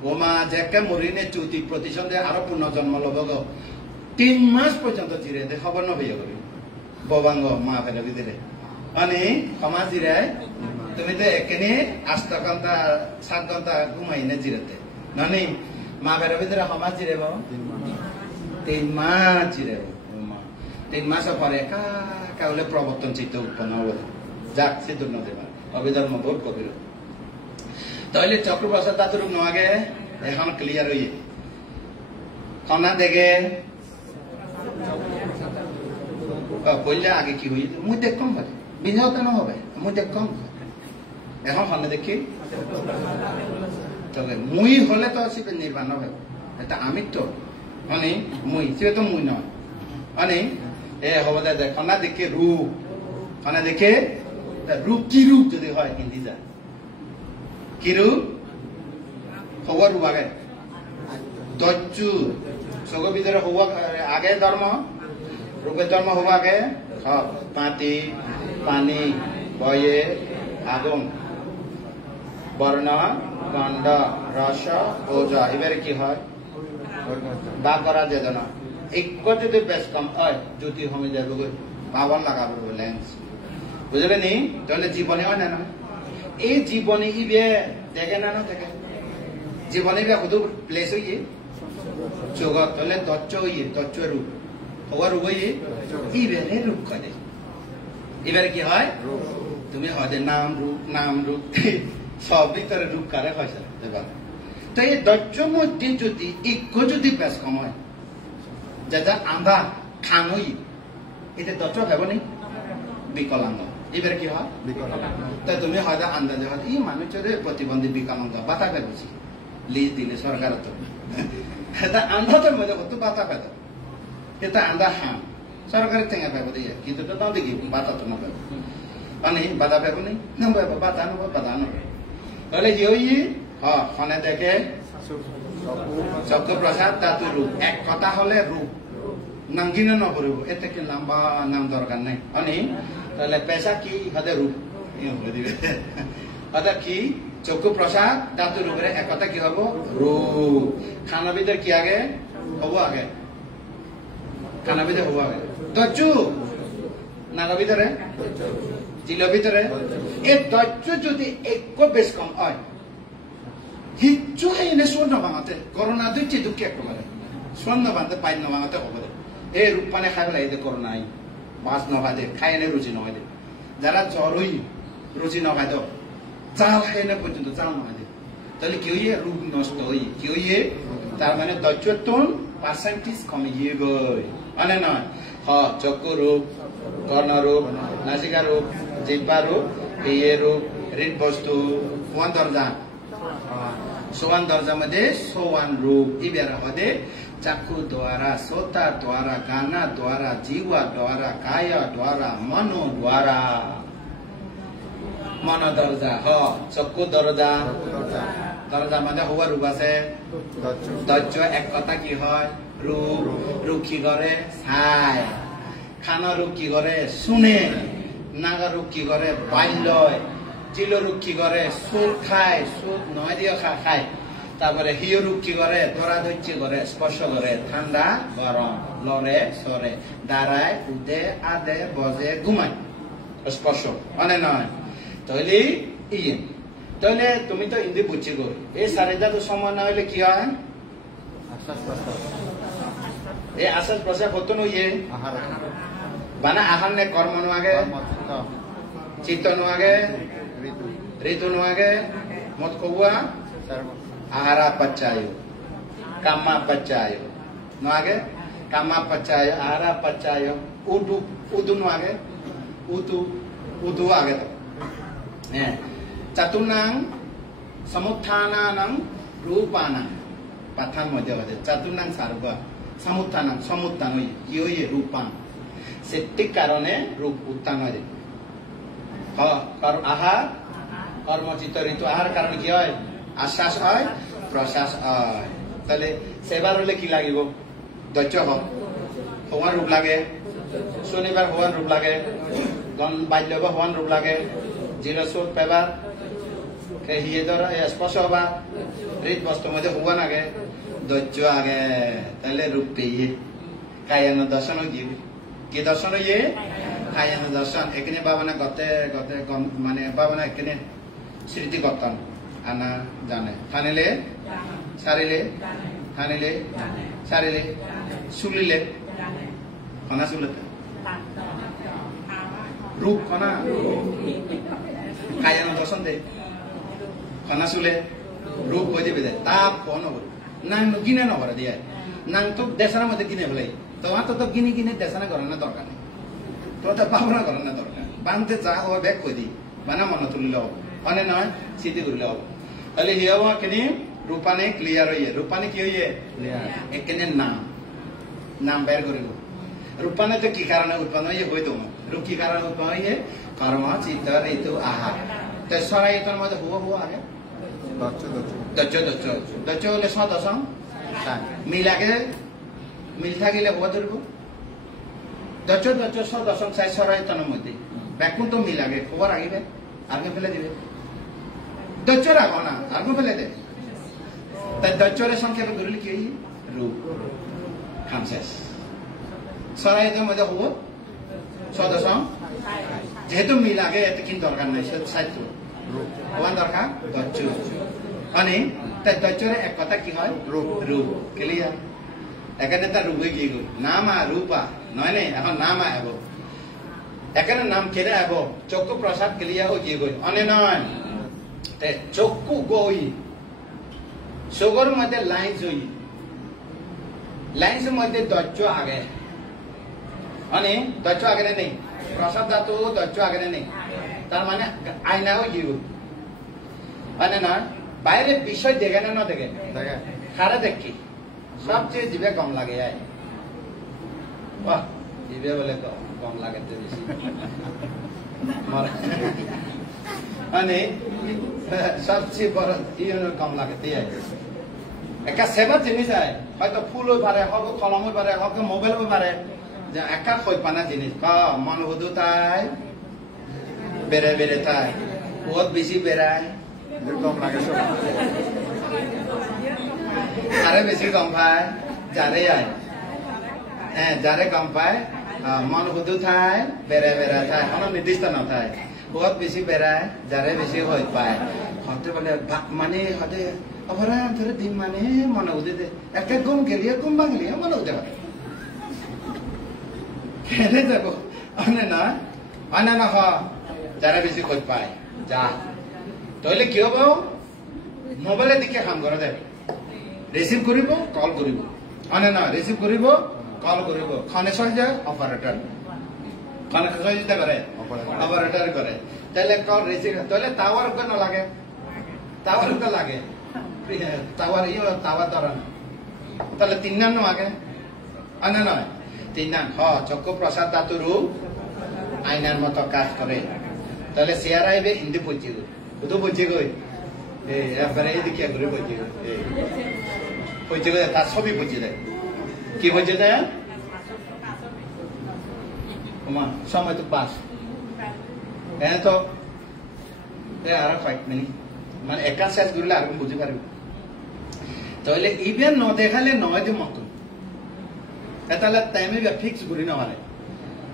ওমা যেকে মরিনে 34% আরো পুনর্জন্ম লব গো 3 মাস পর্যন্ত জিরে দে খবর নহইয়া করি ববাঙ্গ মা ফেলে ভিতরে মানে ক্ষমা জিরায় তুমি তো এখানে 8 ঘন্টা 7 ঘন্টা ঘুমাই না জিরাতে নানি মা ফেলে ভিতরে ক্ষমা জিরে বাবা 3 মাস জিরে 3 মাস পরে কাউলে প্রবর্তন চিত্ত উৎপন্ন হবে যাক সিদ্ধ নদেবা অবিধর্ম বোধ কবির তাহলে চক্র প্রসাদ ধাতুর নগে এখন ক্লিয়ার হইয়ে খনা দেখে বললে আগে কি হইয়ে মুই দেখম হবে বিনিয়োগ কেন হবে মুই দেখম এখন খনে দেখি তবে মুই হলে তো সে নির্বাণ হবে এটা আমি তো মানে মুই সে তো মুই নয় মানে এ হব দে খনা দেখে রূপ খনা দেখে রূপ কি রূপ যদি হয় হিন্দি যা কি রূপ হওয়া রূপ আগে দচ্চু সগর ভিতরে হওয়া আগে ধর্ম রূপের ধর্ম হওয়া আগে মাটি পানি বয়ে আগুন বর্ণ গন্ধ রস ওজ এবারে কি হয় বা করা যেত না এক যদি বেশ কম হয় জ্যোতি কমে যাবে পাওয়ার লাগাবো লেন্স বুঝলে নি তাহলে জীবনে হয় না না এই জীবনে ইবে দেখে না না দেখে জীবনে ইবে কত প্লেস হইয়ে জগৎ তাহলে দচ্চ হইয়ে দচ্চ রূপ হওয়ার হইয়ে ইবে রূপ করে এবারে কি হয় তুমি হয়তো নাম রূপ সব ভিতরে রূপ কারে হয়েছে তো এই দচ্চ মধ্যে যদি এক যদি বেশ কম হয় যেটা আন্ধা খানই এটা দচ্চ ভেব নেই বিকলাঙ্গ এবারে কি হয় তাই তুমি হয়তো আন্দাজে হয়তো এই মানুষের প্রতিবন্ধী বিকলাঙ্গ বাতা পেয়েছি লিজ দিলে সরকার তো এটা আন্ধাতের মধ্যে কত বাতা পেত এটা আন্ধা হাম সরকারের ঠেঙা পেব দিয়ে কিন্তু তো নাও দেখি বাতা তো নেবে মানে বাধা পেব নেই নেবো বাধা নেবো বাধা নেবো তাহলে কি হই ফোনে দেখে চক্র প্রসাদ ধাতু রূপ এক কথা হলে রূপ নাম কিনে নপরিব এতে কি লম্বা নাম দরকার নেই মানে তাহলে পেশা কি হতে রূপ দিবে হতে কি চক্ষু প্রসাদ ধাতু রূপের এক কথা কি হব রূপ খানা ভিতরে কি আগে হবো আগে খানা ভিতরে হবো আগে দচ্চু নাগা ভিতরে চিল ভিতরে এই দচ্চ যদি এক বেশ কম হয় কিচ্ছু এনে স্বর্ণ ভাঙাতে করোনা দিচ্ছে দুঃখে একেবারে স্বর্ণ ভাঙতে পাইন ভাঙাতে হবে এই রূপ পানে খাই পেলাই করোনা মাছ নখাই দে খাই এনে রুচি নখাই দে যারা জ্বর হই রুচি নখাই দাও চাল খাই এনে পর্যন্ত চাল নখাই দে তাহলে কি হইয়ে রূপ নষ্ট হই কি হইয়ে তার মানে দৈত্যতন পার্সেন্টেজ কমে গিয়ে গই মানে নয় চক্ষু রূপ কর্ণ রূপ নাসিকা রূপ জিহ্বা রূপ এই রূপ হৃদ বস্তু ওয়ান দরজা सोवन दर्जा मध्ये सोवन रूप इबेरा मध्ये चक्षु द्वारा सोता द्वारा गाना द्वारा जीवा द्वारा काय द्वारा मनो द्वारा मन दर्जा चक्षु दर्जा दर्जा मध्ये हुआ रूप আছে দজ্জ এক কথা কি হয় রূপ রূপ কি করে চায় খানা রূপ কি করে শুনে নাগা রূপ কি করে বাইলয় চিল রূপ কি করে সুর খায় সুর নয় দিয়ে খায় তারপরে হিয় রূপ কি করে ধরা ধৈর্য করে স্পর্শ করে ঠান্ডা গরম লড়ে সরে দাঁড়ায় উদে আদে বজে ঘুমায় স্পর্শ মানে নয় তাহলে ইয়ে তাহলে তুমি তো হিন্দি বুঝছি গো এই চারিটা তো সময় না হলে কি হয় এই আশ্বাস প্রশ্বাস হতো নইয়ে মানে আহার নে কর্ম নোয়াগে চিত্ত নোয়াগে ঋতু নোয়াগে মত কৌয়া आहारा पचायो कामा पचायो नो आगे कामा पचायो आहारा पचायो उदु उदु नो आगे उदु उदु आगे तो चतुर्णांग समुत्थानानां रूपानां पठान मध्य वादे चतुर्णांग सार्व समुत्थानां समुत्थान यो ये रूपां सेट्टिक कारणे रूप उत्थान होय आहार कर्म चित्त ऋतु आहार कारण কি হয় আশ্বাস হয় প্রশ্বাস হয় তাহলে সেবার হলে কি লাগিব দৈত্য হওয়ার রূপ লাগে শনিবার হওয়ার রূপ লাগে গণ বাল্য হওয়ার রূপ লাগে জিরসুর পেবার হিয়ে ধর স্পর্শ হবা হৃদ বস্তু মধ্যে হওয়া লাগে দৈত্য আগে তাহলে রূপ পেয়ে কায়ান দর্শন গিয়ে কি দর্শন ইয়ে কায়ান দর্শন এখানে বাবানা গতে গতে মানে বাবানা এখানে স্মৃতি করতাম আনা জানে থানিলে সারিলে থানিলে সারিলে শুলিলে কনা শুলতে রূপ কনা কায়ান দর্শন দে কনা শুলে রূপ কই দিবে দে তা কোন হবে নাং গিনে নবরে দিয়ে নাং তো দেশার মধ্যে গিনে বলে তোমার তো গিনি গিনে দেশানা করার না দরকার নেই তোমার তো ভাবনা করার না দরকার বানতে চা ও ব্যাগ কই দি বানা মনে তুলিলে হবে মানে নয় স্মৃতি করলে হবে তাহলে হিয়া হওয়া কেনে রূপানে ক্লিয়ার হইয়ে রূপানে কি হইয়ে এখানে নাম বের করিব রূপানে তো কি কারণে উৎপন্ন হইয়ে হইত রূপ কি কারণে উৎপন্ন হইয়ে কর্ম চিত্ত ঋতু আহার তো সরাই এটার মধ্যে হুয়া আগে দচ্চ হলে দশম মিল আগে মিল থাকিলে হুয়া ধরব দৈত্য দশম চাই চৰাইতনৰ মধ্যে ব্যাকুণ তো মিল আগে খবর আগিবে আগে ফেলে দিবে দৈত্যর আগ না আগে ফেলে দে তাই দৈত্যরে সংক্ষেপে ধরলে কি রূপ খাম শেষ চৰাইতৰ মধ্যে হব দশম যেহেতু মিল আগে এতে কিন্তু দরকার নাই চাইতো হওয়ার দরকার দৈত্য মানে তাই দৈত্যরে এক কথা কি হয় রূপ রূপ ক্লিয়ার এখানে তার রূপে কি গই নামা রূপা নয় নে এখন নামা আব এখানে নাম কেড়ে আব চক্ষু প্রসাদ ক্লিয়ার ও কি গই অনে নয় চক্ষু গই চোখর মধ্যে লাইন জই লাইন্স মধ্যে দৈত্য আগে অনে দৈত্য আগে নেই প্রসাদ ধাতু দৈত্য আগে নেই তার মানে আয়নাও কি গই মানে না বাইরে বিষয় দেখে না না দেখে খারা দেখি সবচেয়ে জিভে কম লাগে বাহ জিভে বলে কম লাগে বেশি মানে সবচেয়ে বড় কম লাগে একটা সেবা জিনিস হয়তো ফুল হয়ে পারে হোক কলম হয়ে পারে হোক মোবাইল হয়ে পারে যে একা হয়ে পানা জিনিস মন হুদু তাই বেড়ে বেড়ে তাই বহুত বেশি বেড়ায় কম লাগে সব যারে বেশি গম পায় যারে আয় হ্যাঁ যারে গম পায় মন হুদু থায় বেড়ে বেড়া থায় কোনো নির্দিষ্ট নথায় বহুত বেশি বেড়ায় যারে বেশি হয়ে পায় হতে বলে মানে হতে অপরাধ ধরে দিন মানে মনে হুদে দে একটা গম গেলিয়ে গম ভাঙলিয়ে মনে হুদে পারে কেনে যাব অনে না যারা বেশি হয়ে পায় যা তাহলে কি হব মোবাইলের দিকে কাম করে দেবে রিসিভ করিব কল করিব অনে না রিসিভ করিব কল করিব খনে সহজে অপারেটর খনে সহযোগিতা করে অপারেটর করে তাহলে কল রিসিভ তাহলে টাওয়ার উপরে না লাগে টাওয়ার উপরে লাগে টাওয়ার টাওয়ার ধরা তাহলে তিন নাম আগে অনে নয় তিন নাম চক্ষু প্রসাদ ধাতু রূপ আইনার মতো কাজ করে তাহলে শেয়ার আইবে হিন্দি পড়ছে গই শুধু পড়ছে গই এবারে এদিকে ঘুরে পড়ছে গই পড়ছে গই তার ছবি পড়ছে দেয় কি পড়ছে দেয় সময় তো পাস এনে তো আর 5 মিনিট মানে একা শেষ করলে আর বুঝতে পারবে তাহলে ইভেন ন দেখালে নয় যে মতন তাহলে টাইমে ফিক্স করি না মানে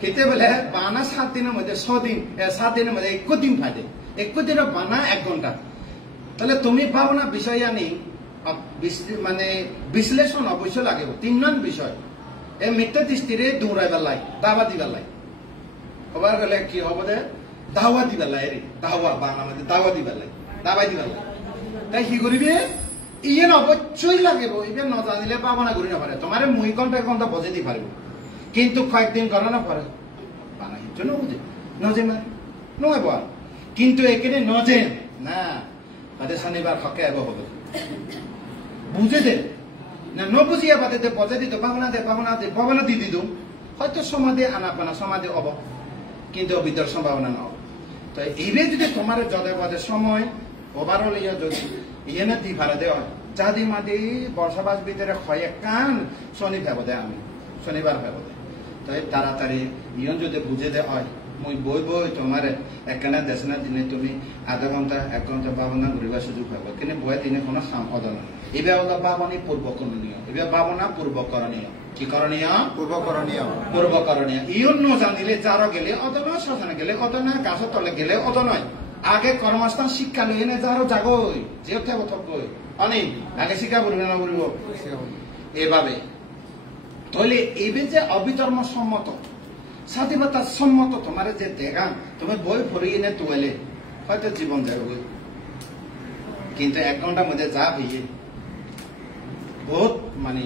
কেতে বলে বানা 7 দিনের মধ্যে 6 দিন 7 দিনের মধ্যে 21 দিন ফাঁদে 21 দিনের বানা 1 ঘন্টা তাহলে তুমি পাবো না বিষয় আনি মানে বিশ্লেষণ অবশ্য লাগে 3 নন বিষয় এই মিথ্যা দৃষ্টিরে দৌড়াইবার লাই দাবা দিবার লাই খবর গেলে কি হব দে দাওয়া দিবার লাই রে দাওয়া বাংলা মধ্যে দাওয়া দিবার লাই দাবাই দিবার লাই তাই কি করিবে ইয়েন অবশ্যই লাগিব ইবেন না জানিলে পাবো না করি না পারে তোমার মুই ঘন্টা ঘন্টা বজে দি পারবো কিন্তু কয়েকদিন করা না পারে বানা হিচ্ছ নবুঝে নজে মানে নয় বল কিন্তু এখানে নজে না বাদে শনিবার হকে আব হবে বুঝে দে না নবুঝিয়া বাদে দে বজে দিত পাবনা দি দিত হয়তো সমাধি আনাপানা সমাধি হব কিন্তু অবিদ্যার সম্ভাবনা না তো এইরে যদি তোমার যদে বাদে সময় ওভারঅল ইয়ে যদি ইয়ে না দি ভাড়া দেওয়া যাদি মাদি বর্ষাবাস ভিতরে হয় কান শনি ভেব দেয় আমি শনিবার ভেব দেয় তাই তাড়াতাড়ি ইয়ন যদি বুঝে দেয় হয় মই বই তোমার একখানা দেশনা দিনে তুমি আধা ঘন্টা 1 ঘন্টা ভাবনা ঘুরিবার সুযোগ পাব কিন্তু বই দিনে কোনো সাম অদল এবার হলো ভাবনী পূর্বকরণীয় এবার ভাবনা পূর্বকরণীয় কি করণীয় পূর্বকরণীয় ইয়ন ন জানিলে যার গেলে অত নয় শ্মশানে গেলে অত নয় গাছের তলে গেলে অত নয় আগে কর্মস্থান শিক্ষা লই এনে যারও যাগই যে থাকবো থাকবই অনেক আগে শিক্ষা করবে না বলব এভাবে তাহলে এবে যে অবিধর্ম সম্মত স্বাধীনতা সম্মত তোমার যে দেখান তুমি বই পড়ি এনে তোলে হয়তো জীবন যাবে কিন্তু 1 ঘন্টার মধ্যে যা হইয়ে বহুত মানে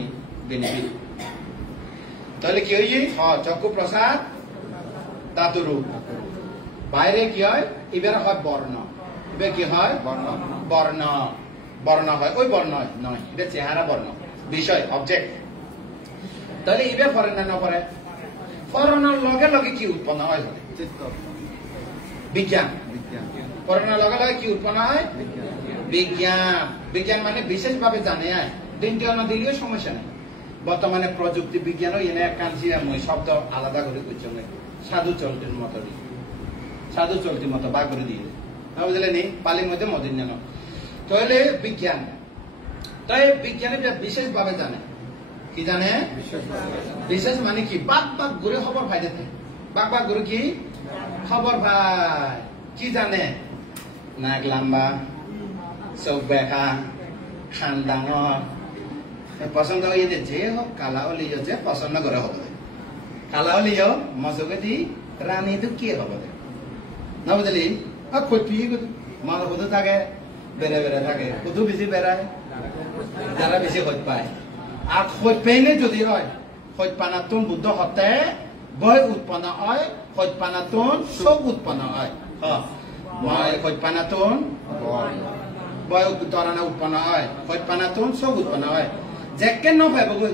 বেনিফিট তাহলে কি হইয়ে চক্ষু প্রসাদ ধাতু রূপ বাইরে কি হয় এবার হয় বর্ণ এবার কি হয় বর্ণ হয় ওই বর্ণ নয় এটা চেহারা বর্ণ বিষয় অবজেক্ট তাহলে এবার পরে না পরে পড়ানোর লগে লগে কি উৎপন্ন হয় বিজ্ঞান পড়ানোর লগে লগে কি উৎপন্ন হয় বিজ্ঞান মানে বিশেষভাবে জানে দিনটি অন্য দিলেও সমস্যা নেই বর্তমানে প্রযুক্তি বিজ্ঞানও এনে কাঞ্চিয়া মই শব্দ আলাদা করে করছে সাধু চলতির মতো সাধু চলতির মতো বা করে দিয়ে না বুঝলে নি পালির মধ্যে মদিন জানো তাহলে বিজ্ঞান তাই বিজ্ঞানী বিশেষভাবে জানে কি জানে বিশেষ মানে কি বাক বাক ঘুরে খবর পাই যেতে বাক বাক ঘুরে কি খবর ভাই কি জানে নাক লম্বা চোখ বেকা খান ডাঙর পছন্দ হয়ে যে হোক কালা হলিও যে পছন্দ করে হবে কালা হলিও মজকে দি রানী তো কি হবে না বুঝলি খোঁজ মাল শুধু থাকে বেড়ে বেড়ে থাকে শুধু বেশি বেড়ায় যারা বেশি খোঁজ পায় আর খোঁজ পেয়ে যদি হয় খোঁজ পানাতুন বুদ্ধ হতে বয় উৎপন্ন হয় খোঁজ পানাতুন সব উৎপন্ন হয় মই খোঁজ পানাতুন বয় তরানা উৎপন্ন হয় খোঁজ পানাতুন সব উৎপন্ন হয় যেকে নফেবগৈ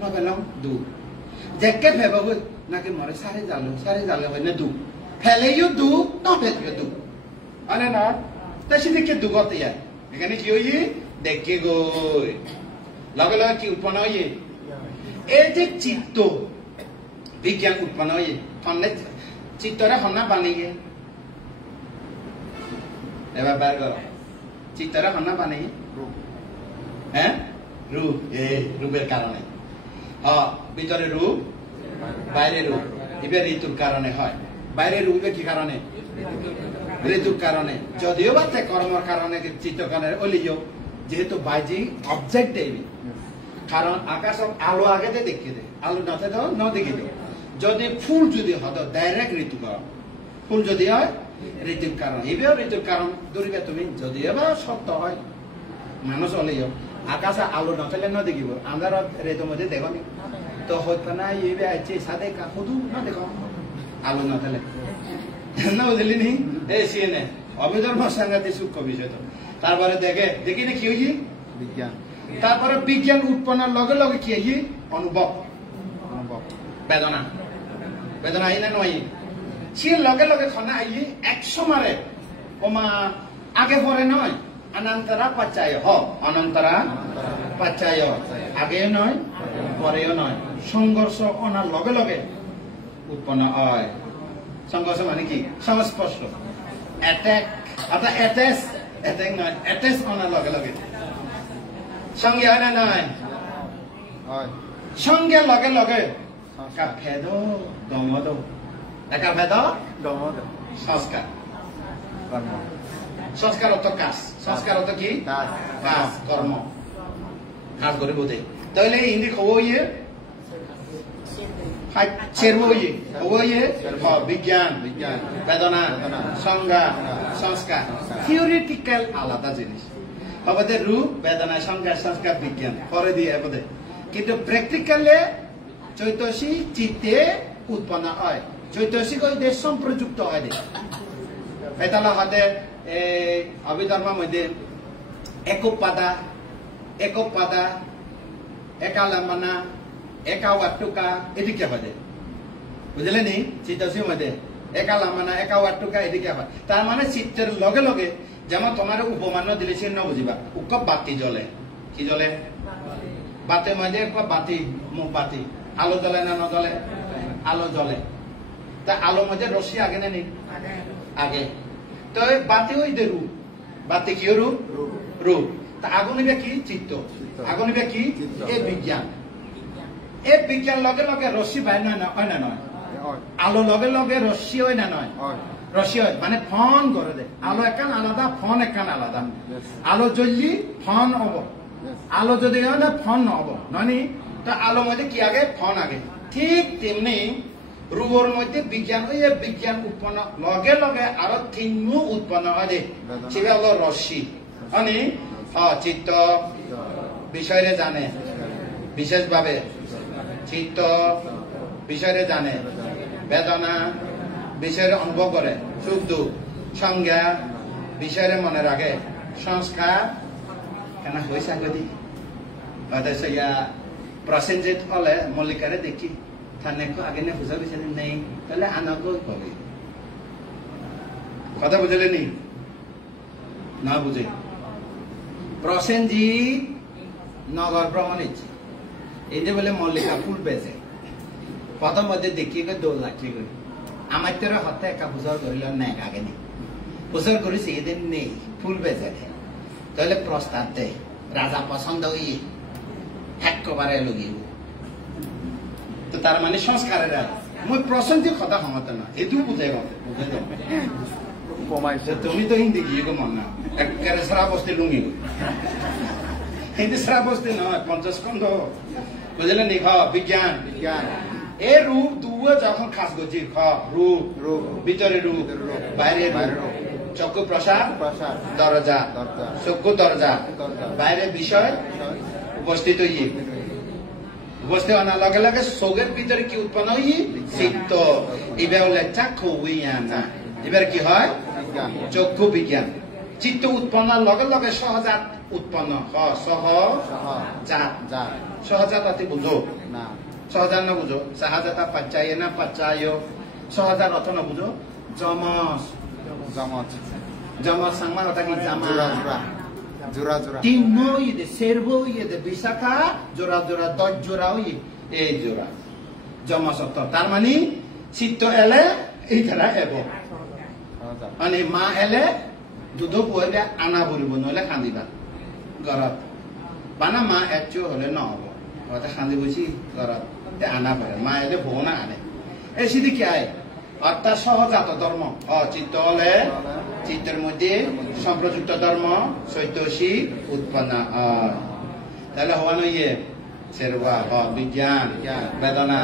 নফেলং দু যেকে ফেবগৈ নাকি মরে সারে জালো হয় না দু ফেলেও দু নফেলেও দু হয় না তাই সে দেখে দুগতে এখানে কি হই দেখে গই লগে লগে কি উৎপন্ন হইয়ে এই যে চিত্ত বিজ্ঞান উৎপন্ন হইয়ে ফলে চিত্তরে হন্না বানিয়ে এবার বার কর চিত্তরে হন্না বানিয়ে হ্যাঁ রূপ রূপের কারণে ভিতরে রূপ বাইরে রূপ এবার ঋতুর কারণে হয় বাইরে রূপে কি কারণে ঋতুর কারণে যদিও বা কর্মর কারণে চিত্ত কারণে অলিও যেহেতু বাইজি অবজেক্ট দেবে কারণ আকাশ আলো আগে দেখিয়ে দেয় আলো নাতে দাও ন দেখিয়ে দাও যদি ফুল যদি হতো ডাইরেক্ট ঋতু কারণ ফুল যদি হয় ঋতুর কারণ এবার ঋতুর কারণ ধরিবে তুমি যদিও বা সত্য হয় মানুষ অলিও আকাশে আলো নথলে ন দেখিব আমরা ঋতুর মধ্যে দেখো নি তো হয়তো না এবার আছে সাদে শুধু না দেখো আলো নথলে না বুঝলি নি এই সিএনএ অবিধর্ম সাংঘাতিক সূক্ষ্ম বিষয় তো তারপরে দেখি না কি হই বিজ্ঞান তারপরে বিজ্ঞান উৎপন্নের লগে লগে কি হই অনুভব বেদনা বেদনা আই না নয় সে লগে লগে খনা আই 100 মারে ওমা আগে পরে নয় অনন্তরা পাচ্চায় অনন্তরা পাচ্চায় আগে নয় পরেও নয় সংঘর্ষ অনার লগে লগে উৎপন্ন হয় সংঘর্ষ মানে কি সংস্পর্শ অ্যাটাক অর্থাৎ অ্যাটাক নয় অ্যাটাচ অনার লগে লগে সঙ্গে হয় না নয় সঙ্গে লগে লগে ভেদ দমদ একা ভেদ দমদ সংস্কার কর্ম সংস্কার অর্থ কাজ সংস্কার অর্থ কি কাজ কর্ম কাজ করে বোধে তাহলে হিন্দি খবর ইয়ে বিজ্ঞান বেদনা সংজ্ঞা সংস্কার থিওরিটিক্যাল আলাদা জিনিস আমাদের রূপ বেদনা সংজ্ঞা সংস্কার বিজ্ঞান পরে দিয়ে বোধে কিন্তু প্র্যাকটিক্যালে চৈতসী চিত্তে উৎপন্ন হয় চৈতসিক সম্প্রযুক্ত হয় এতালা হাতে অভিধর্মের মধ্যে একক পাতা একা লাম্বানা একা ওয়াট্টুকা এদিকে হয় বুঝলে নি চিত্তসির মধ্যে একা লাম্বানা একা ওয়াট্টুকা এদিকে হয় তার মানে চিত্তের লগে লগে যেমন তোমার উপমান্য দিলে সে ন বুঝিবা উক বাতি জ্বলে কি জ্বলে বাতের মধ্যে বাতি মুখ বাতি আলো জ্বলে না নজ্বলে আলো জ্বলে তা আলোর মধ্যে রশ্মি আগে না নেই আগে তো বাতি ওই দে রূপ বাতি কি রূপ তা আগুন নিবে কি চিত্ত আগুন নিবে কি এই বিজ্ঞান এই বিজ্ঞান লগে লগে রশ্মি বাই নয় হয় না নয় আলো লগে লগে রশ্মি হয় না নয় রশ্মি হয় মানে ফোন করে দে আলো একান আলাদা ফোন একান আলাদা আলো জ্বললি ফোন হব আলো যদি হয় না ফোন নহব নয়নি তো আলো মধ্যে কি আগে ফোন আগে ঠিক তেমনি রূপর মধ্যে বিজ্ঞান বিজ্ঞান উৎপন্ন লগে লগে আরো তিনমু উৎপন্ন হয় দে সেটা হলো রশ্মি মানে চিত্ত বিষয়ে জানে বিশেষভাবে চিত্ত বিষয়ে জানে বেদনা বিষয়ে অনুভব করে সুখ দুঃখ সংজ্ঞা বিষয়ে মনে রাখে সংস্কার কেন হয়েছে আগদি প্রসেনজিৎ হলে মল্লিকারে দেখি থানেকো আগে না বুঝা গেছে নেই তাহলে আনাকো কবে কথা বুঝলে নি না বুঝে প্রসেনজিৎ নগর ভ্রমণ ইচ্ছে এইটা বলে মল্লিকা ফুল বেজে প্রথম মধ্যে দেখিয়ে দৌড় লাগছে করি আমার তোর হাতে একা হুজর করিল না আগে নেই হুজর করেছি এদিন নেই ফুল বেজে দেয় তাহলে প্রস্তাব দেয় রাজা পছন্দ হইয়ে একেবারে লগিয়ে তো তার মানে সংস্কারের মই প্রসন্তি কথা সমতে না এইটো বুঝাই গতে বুঝাই যাও কমাইছে তুমি তো হিন্দি গিয়ে গো মন না একেবারে সারা বস্তি লুঙ্গি হিন্দি সারা বস্তি নয় 50 খন্ড বুঝলেন নি বিজ্ঞান বিজ্ঞান এই রূপ দুয়া যখন খাস গজি রূপ রূপ ভিতরে রূপ বাইরে রূপ চক্ষু প্রসাদ প্রসাদ দরজা দরজা চক্ষু দরজা দরজা বাইরে বিষয় উপস্থিত হইয়ে উপস্থিত হওয়ার লগে লগে চোখের ভিতরে কি উৎপন্ন হইয়ে চিত্ত এবার হলে চাক্ষু বিজ্ঞান এবার কি হয় বিজ্ঞান চক্ষু বিজ্ঞান চিত্ত উৎপন্ন লগে লগে সহজাত উৎপন্ন সহজাত জাত সহজাত আতি বুঝো না সহজাত না বুঝো সহজাতা পাচ্চায় না পাচ্চায় সহজাত অর্থ না বুঝো জমস জমজ জমস সাংমা কথা কি জামা জোড়া জোড়া জোড়া জোড়া তিন ইয়ে সেরবো ইয়ে বিশাখা জোড়া জোড়া 10 জোড়া ইয়ে এই জোড়া জমস অর্থ তার মানে চিত্ত এলে এই ধারা এব মানে মা এলে দুধ পুয়ালে আনা ভরিব নহলে কান্দিবা ঘৰত বানা মা একচু হলে নহব হয়তো কান্দি বসি ঘৰত আনা পারে মা এলে ভো না আনে এই সিদি কি আয় অর্থাৎ সহজাত ধর্ম চিত্ত হলে চিত্তের মধ্যে সম্প্রযুক্ত ধর্ম চৈতসী উৎপন্ন হয় তাহলে হওয়ানো ইয়ে সেরবা বিজ্ঞান বেদনা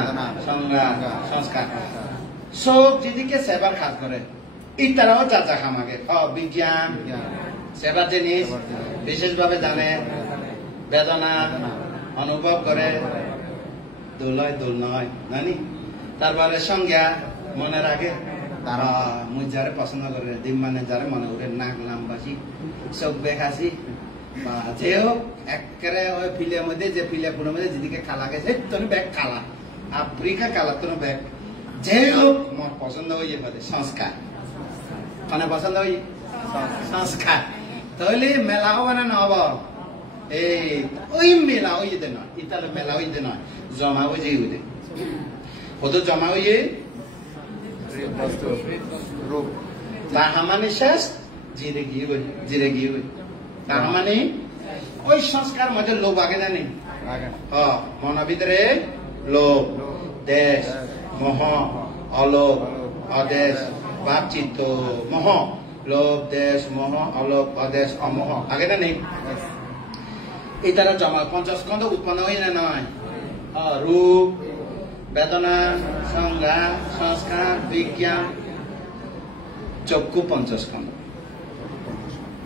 সংজ্ঞা সংস্কার সব যেদিকে সেবার কাজ করে ইতারাও চাচা খামাকে বিজ্ঞান সেবার জিনিস বিশেষভাবে জানে বেদনা অনুভব করে দোলয় দোল নয় জানি তারপরে সংজ্ঞা মনে রাখে তারা মুই যারে পছন্দ করে দিন মানে যারে মনে করে নাক লাম্বাসি চোখ বেখাসি বা যে হোক একেবারে ওই ফিলের মধ্যে যে ফিলের মধ্যে যেদিকে খালা গেছে তোর ব্যাগ খালা আফ্রিকা কালা তোর ব্যাগ যে হোক মোর পছন্দ হয়ে যাবে সংস্কার মানে পছন্দ হই সংস্কার তাহলে মেলা হবে না নহব এই ওই মেলা হয়ে যেতে নয় ইতালে মেলা হয়ে যেতে নয় জমা হয়ে যাই হইতে কত জমা হয়ে রূপ তাহা মানে শেষ জিরে গিয়ে তাহা মানে ওই সংস্কার মধ্যে লোভ আগে জানি মনের ভিতরে লোভ দেশ মোহ অলোভ অদেশ ভাব চিত্ত মোহ লোভ দেশ মোহ অলোভ অদেশ অমোহ আগে জানি এই তারা জমা 50 স্কন্ধ উৎপন্ন হয়ে না নয় রূপ বেদনা সংজ্ঞা সংস্কার বিজ্ঞান চক্ষু 50 স্কন্ধ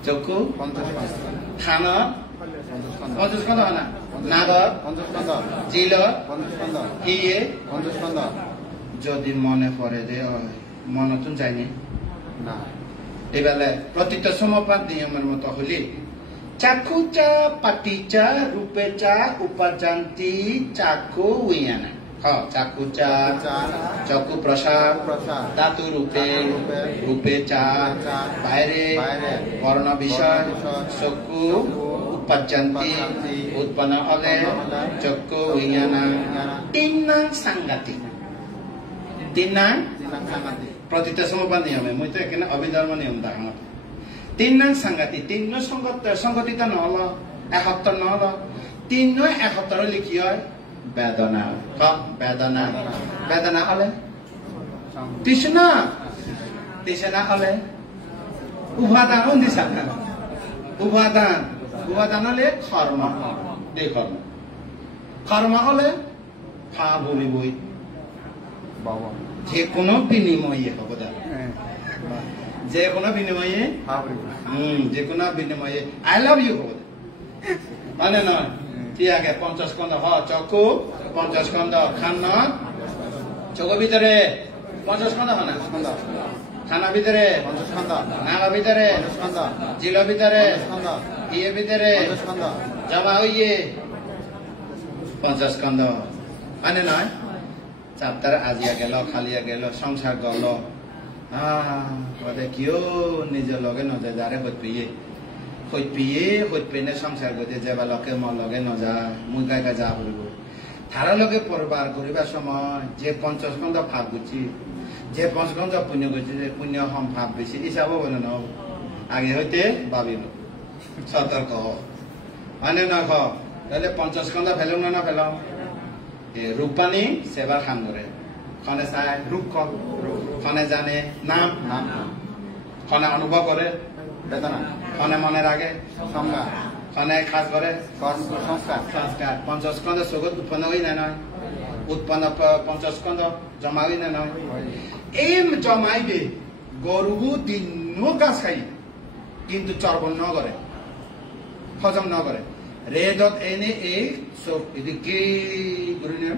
চক্ষু 50 থান 50 স্কন্ধ হয় না নাগ 50 জিল 50 ইয়ে 50 যদি মনে পড়ে যে মনতুন যায়নি না এবেলে প্রতিটা সমপাত নিয়মের মতো হলি চাক্ষু চা পাটি চা রূপে চা উপাজান্তি চাক্ষু উইয়ানা চাক্ষু চা চক্ষু প্রসাদ ধাতু রূপে রূপে চা বাইরে বর্ণ বিষয় চক্ষু উপাজান্তি উৎপন্ন হলে চক্ষু উইয়ানা তিন নাং সাংঘাতিক তিন নাং প্রতিটা সমপাত নিয়মে মই তো এখানে অভিধর্ম নিয়ম দেখা তিন নাং সাংঘাতিক তিন সংগঠিত নহল একত্র নহল তিন একত্র লিখি হয় বেদনা বেদনা বেদনা হলে তৃষ্ণা তৃষ্ণা হলে উপাদান দিশা উপাদান উপাদান হলে কর্ম দেহ কর্ম কর্ম হলে ফা বলিবই যে কোনো বিনিময়ে হব যে কোনো বিনিময়ে যে কোনো বিনিময়ে আই লাভ ইউ হব মানে নয় ঠিক আছে 50 স্কন্ধ চক্ষু 50 স্কন্ধ খান চোখের ভিতরে 50 স্কন্ধ হয় না খানা ভিতরে নাগা ভিতরে জিল ভিতরে ইয়ে ভিতরে জমা হইয়ে 50 স্কন্ধ মানে নয় চাপ্তার আজিয়া গেল খালিয়া গেল সংসার গল কিয় নিজের লগে নজায় যারে হইত পিয়ে সংসার গতি যাবা লকে মোৰ লগে নজা মই গাই যা কৰিব তার লগে পরিবার করিবার সময় যে 50 স্কন্ধ ভাব করছি যে 5 স্কন্ধ পুণ্য করছি যে পুণ্য কম ভাব বেশি হিসাব বলে না আগে হইতে ভাবিব সতর্ক মানে না তাহলে 50 স্কন্ধ ফেলাম না ফেলাম রূপানি সেবার খান করে খনে চাই রূপ খনে জানে নাম খনে অনুভব করে বেদনা খনে মনে রাখে সংজ্ঞা খনে খাস করে সংস্কার সংস্কার 50 স্কন্ধ জগৎ উৎপন্ন হই না নয় উৎপন্ন 50 স্কন্ধ জমা হই না নয় এই জমাইবে গরু দিন গাছ খাই কিন্তু চর্বণ ন করে হজম ন করে রেদত এনে এই সব এদিকে করে নিয়ে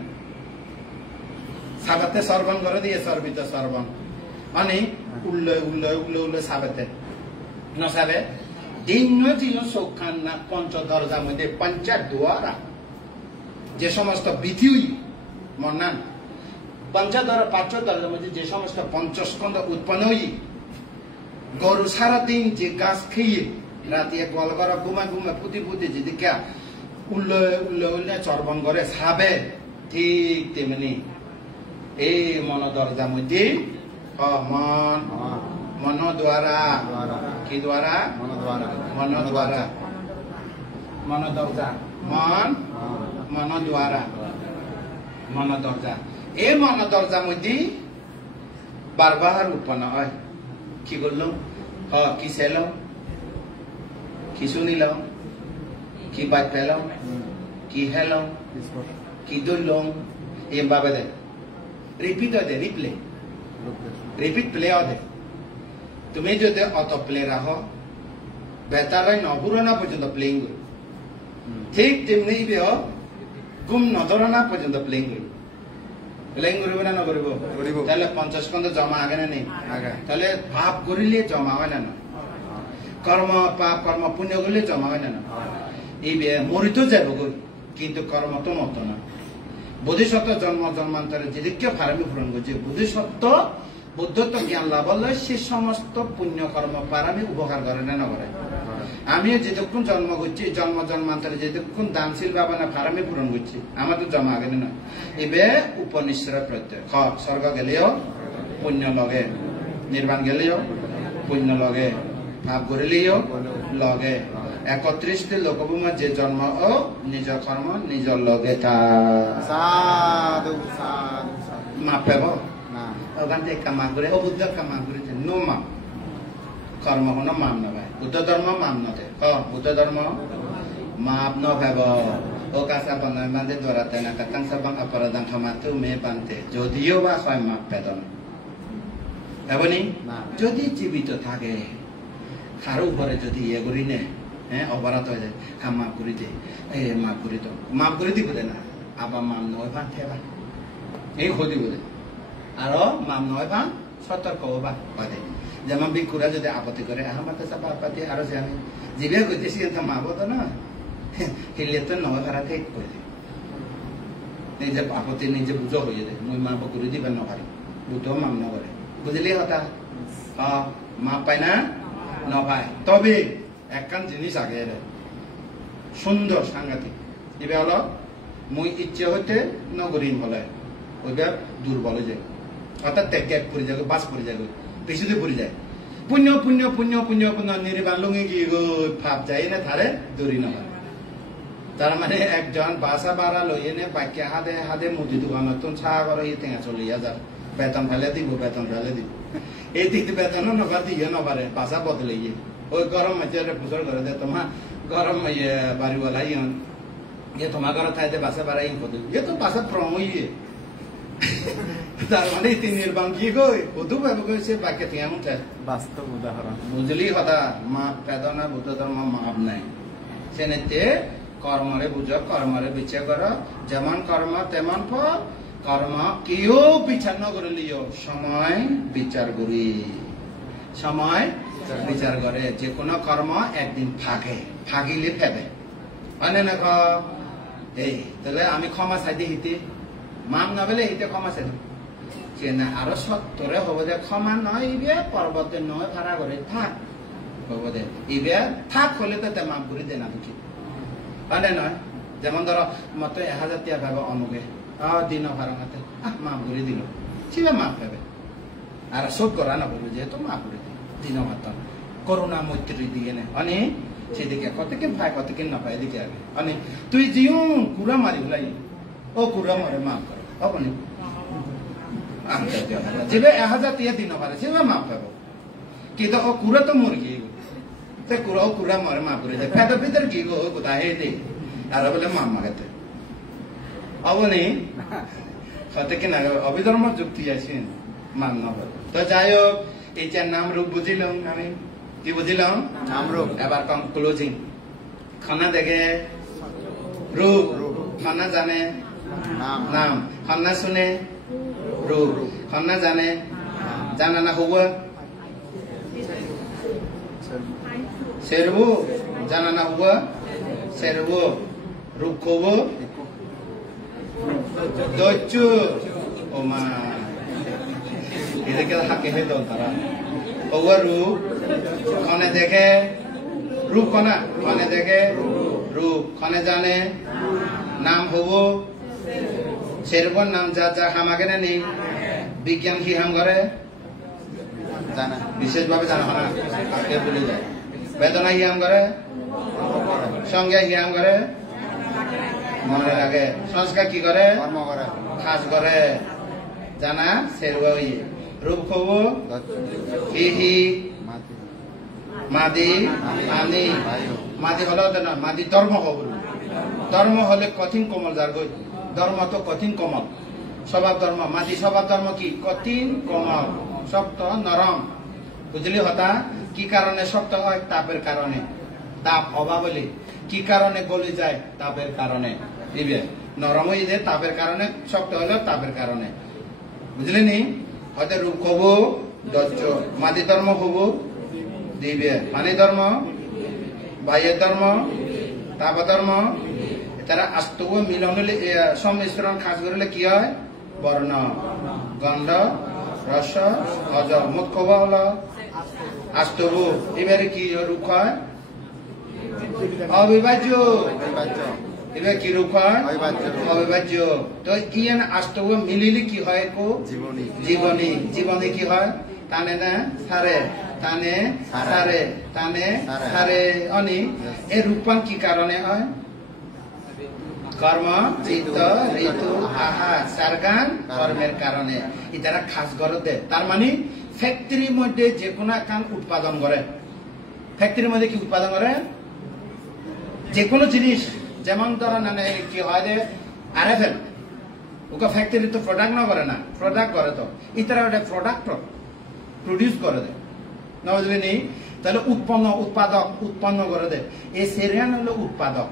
সাবাতে সর্বণ করে দিয়ে সর্বিত সর্বণ মানে উল্লে সাবাতে নসাবে দিন চোখান না পঞ্চ দরজার মধ্যে পঞ্চায়েত দ্বারা যে সমস্ত বিধি মন্নান পঞ্চদর পাঁচ দরজার মধ্যে যে সমস্ত পঞ্চস্কন্ধ উৎপন্ন হই গরু সারাদিন যে গাছ খেয়ে রাতে গোয়াল করা ঘুমা পুতি যেদিকে উল্লে চর্বণ করে সাবে ঠিক তেমনি এই মন দরজার মধ্যে মন দ্বারা কি দ্বারা মন দ্বারা মন দরজা মন দ্বারা মন দরজা এই মন দরজার মধ্যে বারবার উৎপন্ন হয় কি করলাম কি চাইলাম কি শুনিলাম কি বাদ পেলাম কি হেলাম কি ধরলাম এইভাবে দেয় রিপিট হয় দেয় রিপিট প্লে হয় তুমি যদি অত প্লে রাখো বেতারাই নপুরনা পর্যন্ত প্লেইং করো ঠিক তেমনি গুম নধরনা পর্যন্ত প্লেইং করো প্লেইং করব না নকরিব তাহলে 50 স্কন্ধ জমা আগে না নেই তাহলে পাপ করিলে জমা হয় না কর্ম পাপ কর্ম পুণ্য করলে জমা হয় না এই মরিত যাব কিন্তু কর্ম তো মত না বোধিসত্ত্ব জন্ম জন্মান্তরে যেদিকে ফারামি পূরণ করছে বোধিসত্ত্ব বুদ্ধত্ব জ্ঞান লাভ হলে সে সমস্ত পুণ্য কর্ম পারামি উপকার করে না করে আমি যেতক্ষণ জন্ম করছি জন্ম জন্মান্তরে যেতক্ষণ দানশীল বাবা না ফারামি পূরণ করছি আমার তো জমা আগে না এবে উপনিশ্বর প্রত্যয় স্বর্গ গেলেও পুণ্য লগে নির্বাণ গেলেও পুণ্য লগে ভাব করিলেও লগে 31টি লোকভূমা যে জন্ম ও নিজ কর্ম নিজ লগে তা মাপ পাব ওখান থেকে কামা করে ও বুদ্ধ কামা করেছে নো মাপ কর্ম কোনো মাপ নভাই বুদ্ধ ধর্ম মাপ নদে বুদ্ধ ধর্ম মাপ নভাব ও কাঁচা বনায় বান্ধে দৌড়াতে না কাতাং সাবাং অপরাধান ক্ষমাতেও মেয়ে বানতে যদিও বা হয় মাপ পেদন এমনি যদি জীবিত থাকে কারো উপরে যদি ইয়ে করি নে অপরাধ হয়ে যায় মাপ করে দে মাপ করে দিব না আবার মাপ নয় ভান থেবা এই হদি বলে আরো মাম নয় ভান সতর্ক হবা বাদে যেমন বিকুরা যদি আপত্তি করে আমার তো সব আপত্তি আরো জানি জিবে করতেছি মাপো তো না হিলে তো নয় ভাড়া ঠিক করে দে নিজে আপত্তি নিজে বুঝো হয়ে যায় মুই মাপ করে দিবেন নপারি বুঝো মাম নকরে বুঝলি হতা মাপ পাই না নপাই তবে একখান জিনিস আগে সুন্দর সাংঘাতিক এবে হলো মুই ইচ্ছে হইতে নগরীন হলে ওইটা দুর্বল যায় অর্থাৎ ত্যাগ পড়ে যাবে বাস পড়ে যাবে পেছনে পড়ে যায় পুণ্য পুণ্য পুণ্য পুণ্য পুণ্য নির্বাণ লুঙে গিয়ে ভাব যায় না থারে দৌড়ি না তার মানে একজন বাসা বাড়া লইয়ে নে বাক্যে হাতে মুদি দোকান নতুন চা করে ইয়ে টেঙা চলিয়া যাও বেতন ফেলে দিব এই দিকে বেতনও নবার দিয়ে নবারে বাসা বদলে গিয়ে ওই গরম মাঝে পুজোর করে দে তোমার গরম বাড়িওয়ালা ইয়ন ইয়ে তোমার ঘর থাইতে বাসা বাড়াই কদু ইয়ে তো বাসা প্রম ইয়ে তার মানে ইতি নির্বাণ কি গই কদু ভাবে কইছে বাক্যে টেঙা মুঠে বাস্তব উদাহরণ বুঝলি কথা মাপ পেদনা বুদ্ধ ধর্ম মাপ নাই সেনেতে কর্মরে বুঝ কর্মরে বিচার কর যেমন কর্ম তেমন ফল কর্ম কেউ বিচার ন করিলিও সময় বিচার করি সময় বিচার করে যে কোনো কর্ম একদিন ফাঁকিলে ফেবে মানে না এই তাহলে আমি ক্ষমা চাই দিয়ে হিতে মাম না বলে হিতে ক্ষমা চাই সে না আরো সত্তরে হব দে ক্ষমা নয় ইবে পর্বতে নয় ভাড়া করে থাক হব দে ইবে থাক হলে তো মাপ করে দে না দুঃখী মানে নয় যেমন ধরো মতো 1000 টাকা পাবে অনুগে দিন ভাড়াতে মাফ করে দিল সেটা মাফ পাবে আর শোধ করা না বলবে যেহেতু মাফ করে দিন মাত্র করোনা মৈত্রী দিয়ে নে অনেক সেদিকে কতকে ভাই কতকে না পায় এদিকে আগে অনেক তুই জিও কুড়া মারি ফেলাই ও কুড়া মারে মাফ করে অনেক যেবে 1000 টাকা দিন পারে সেবা মাফ পাবো কিন্তু ও কুড়া তো মরে গিয়ে তে কুড়া ও কুড়া মারে মাফ করে যায় ফেদার ভিতর গিয়ে গো কোথায় দে আর বলে মাম মাগাতে অবনি কতকে না অবিধর্ম যুক্তি আছে মান না তো যাই হোক এই যে নাম রূপ বুঝিলাম আমি কি বুঝিলাম নাম রূপ এবার কম ক্লোজিং খানা দেখে রূপ খানা জানে নাম খানা শুনে রূপ খানা জানে জানা না হুয়া সেরবু জানা না হুয়া সেরবু রূপ খবু দচ্চু ও মা এদিকে হাকে হয়ে দল তারা হুয়া রূপ খানে দেখে রূপ কনা খানে দেখে রূপ খানে জানে নাম হবো সেরবর নাম যা যা হামাকে নেই বিজ্ঞান কি হাম করে জানা বিশেষভাবে জানা হয় না কাকে ভুলে যায় বেদনা হিয়াম করে সঙ্গে হিয়াম করে মনে লাগে সংস্কার কি করে কর্ম করে খাস করে জানা সেরবা রূপ খবু হি মাদি আনি মাদি হলো না মাদি ধর্ম হব ধর্ম হলে কঠিন কোমল যার গই ধর্ম তো কঠিন কোমল স্বভাব ধর্ম মাদি স্বভাব ধর্ম কি কঠিন কোমল শক্ত নরম বুঝলি হতা কি কারণে শক্ত হয় তাপের কারণে তাপ অভাব হলে কি কারণে গলে যায় তাপের কারণে দিবে নরম হয়ে যায় তাপের কারণে শক্ত হলো তাপের কারণে বুঝলি নি হয়তো রূপ হবো দজ্জ মাদি ধর্ম হবো দিবে পানি ধর্ম বাহ্যের ধর্ম তাপ ধর্ম তারা আস্তব মিলন হলে সংমিশ্রণ খাস করলে কি হয় বর্ণ গন্ধ রস অজ মুখ খবর হলো আস্তব এবারে কি রূপ হয় অবিভাজ্য এবার কি রূপ হয় অবিভাজ্য তো কি আস্তব মিলিলে কি হয় কো জীবনী জীবনী জীবনী কি হয় টানে না সারে টানে সারে টানে সারে অনি এই রূপান কি কারণে হয় কর্ম চিত্ত ঋতু আহার সারগান কর্মের কারণে এটারা খাস করে দেয় তার মানে ফ্যাক্টরির মধ্যে যে কোনো কাম উৎপাদন করে ফ্যাক্টরির মধ্যে কি উৎপাদন করে যে কোনো জিনিস যেমন ধরো মানে কি হয় যে আরএফএল ওকে ফ্যাক্টরি তো প্রোডাক্ট না করে না প্রোডাক্ট করে তো এটারা ওটা প্রোডাক্ট প্রডিউস করে দেয় না বুঝলি নি তাহলে উৎপন্ন করে দেয় এই সেরিয়ান হলো উৎপাদক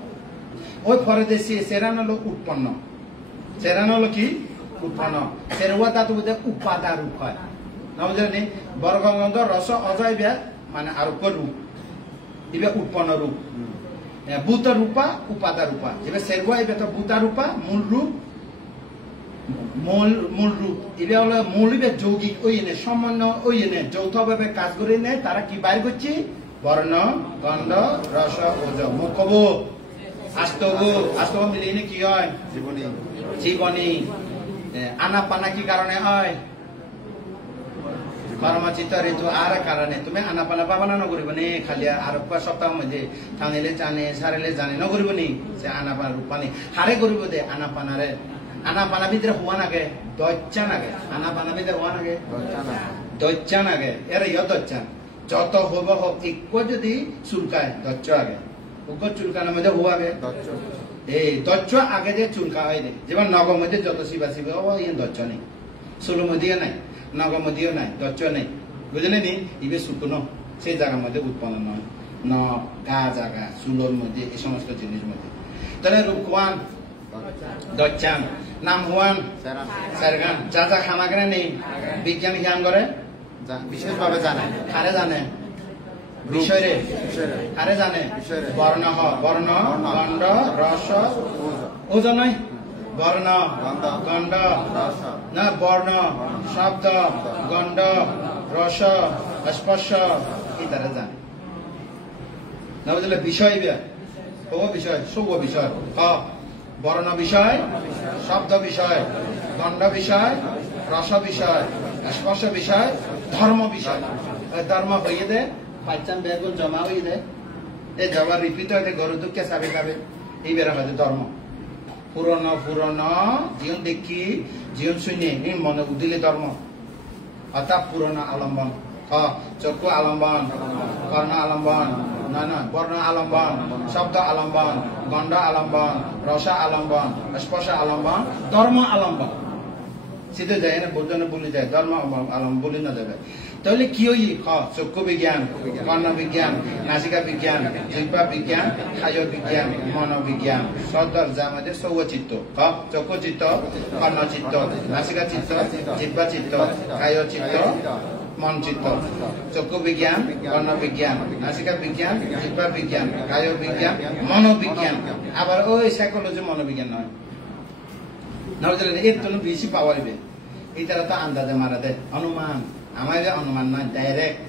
ওই পরদেশি সেরান হলো উৎপন্ন সেরান হলো কি উৎপন্ন সেরুয়া তা তো উপাদা রূপ হয় না বুঝলি বর্গগন্ধ রস অজয় ব্যাগ মানে আরোপ রূপ এবার উৎপন্ন রূপ ভূত রূপা উপাদা রূপা এবার সেরুয়া এবার তো ভূতা রূপা মূল রূপ মূল রূপ এবার হলো মূল এবার যৌগিক ওই এনে সমন্বয় ওই এনে যৌথভাবে কাজ করে নেয় তারা কি বাইর করছে বর্ণ গন্ধ রস ওজ মুখব আস্তব মিলিয়ে কি হয় জীবনী জীবনী আনাপানা কি কারণে হয় কর্মচিত্ত ঋতু আর কারণে তুমি আনাপানা পাবা না নকরিব নি খালি আর সপ্তাহ মধ্যে টানিলে জানে সারিলে জানে নকরিব নি সে আনাপানা রূপানি হারে করিব দে আনাপানারে আনাপানা ভিতরে হওয়া নাগে দচ্চা নাগে আনাপানা ভিতরে হওয়া নাগে দচ্চা নাগে এর ইয় দচ্চা যত হব হোক একো যদি চুলকায় দচ্চ আগে ওকে চুলকানোর মধ্যে হওয়া আগে এই দচ্চ আগে যে চুলকা হয় দে যেমন নগর মধ্যে যত শিবা শিবে ও ইয়ে দচ্চ নেই চুলো মধ্যেও নাই নগর মধ্যেও নাই দচ্চ নেই বুঝলেন নি ইবে শুকনো সেই জায়গার মধ্যে উৎপন্ন নয় ন গা জায়গা চুলোর মধ্যে এই সমস্ত জিনিস মধ্যে তাহলে রূপওয়ান দচ্চান নাম হওয়ান সারগান যা যা খামাগানে নেই বিজ্ঞান জ্ঞান করে বিশেষভাবে জানে কারে জানে বিষয়রে আরে জানে বর্ণ বর্ণ গন্ধ রস ওজন বর্ণ গন্ধ না বর্ণ শব্দ গন্ধ রস স্পর্শ এই তারা জানে না বুঝলে বিষয় ও বিষয় সব বিষয় বর্ণ বিষয়, শব্দ বিষয়, গন্ধ বিষয়, রস বিষয়, স্পর্শ বিষয়, ধর্ম বিষয়। ধর্ম হয়ে দে বাচ্চান বেগুন জমা হয়ে দে এই জমা রিপিট হয়ে গরু দুঃখে চাবি খাবে এই বেড়া হয়ে ধর্ম। পুরনো পুরনো জীবন দেখি জীবন শুনে মনে উদিলে ধর্ম অর্থাৎ পুরনো আলম্বন। চক্ষু আলম্বন, কর্ণ আলম্বন, না বর্ণ আলম্বন, শব্দ আলম্বন, গন্ধ আলম্বন, রস আলম্বন, স্পর্শ আলম্বন, ধর্ম আলম্বন। সিধে যায় না বোঝানো বলে যায় ধর্ম আলম্বন বলে না যাবে। তাহলে কি হই চক্ষু বিজ্ঞান, কর্ণ বিজ্ঞান, নাসিকা বিজ্ঞান, জিহ্বা বিজ্ঞান, কায় বিজ্ঞান, মনোবিজ্ঞান। সদর যা আমাদের সৌর চিত্ত, চক্ষু চিত্ত, কর্ণ চিত্ত, নাসিকা চিত্ত, জিহ্বা চিত্ত, কায় চিত্ত, মন চিত্ত। চক্ষু বিজ্ঞান, কর্ণ বিজ্ঞান, নাসিকা বিজ্ঞান, জিহ্বা বিজ্ঞান, কায় বিজ্ঞান, মনোবিজ্ঞান। আবার ওই সাইকোলজি মনোবিজ্ঞান নয়। নজরে এর জন্য বেশি পাওয়াইবে এটা তো আন্দাজে মারা দেয় অনুমান। আমার অনুমান নয় ডাইরেক্ট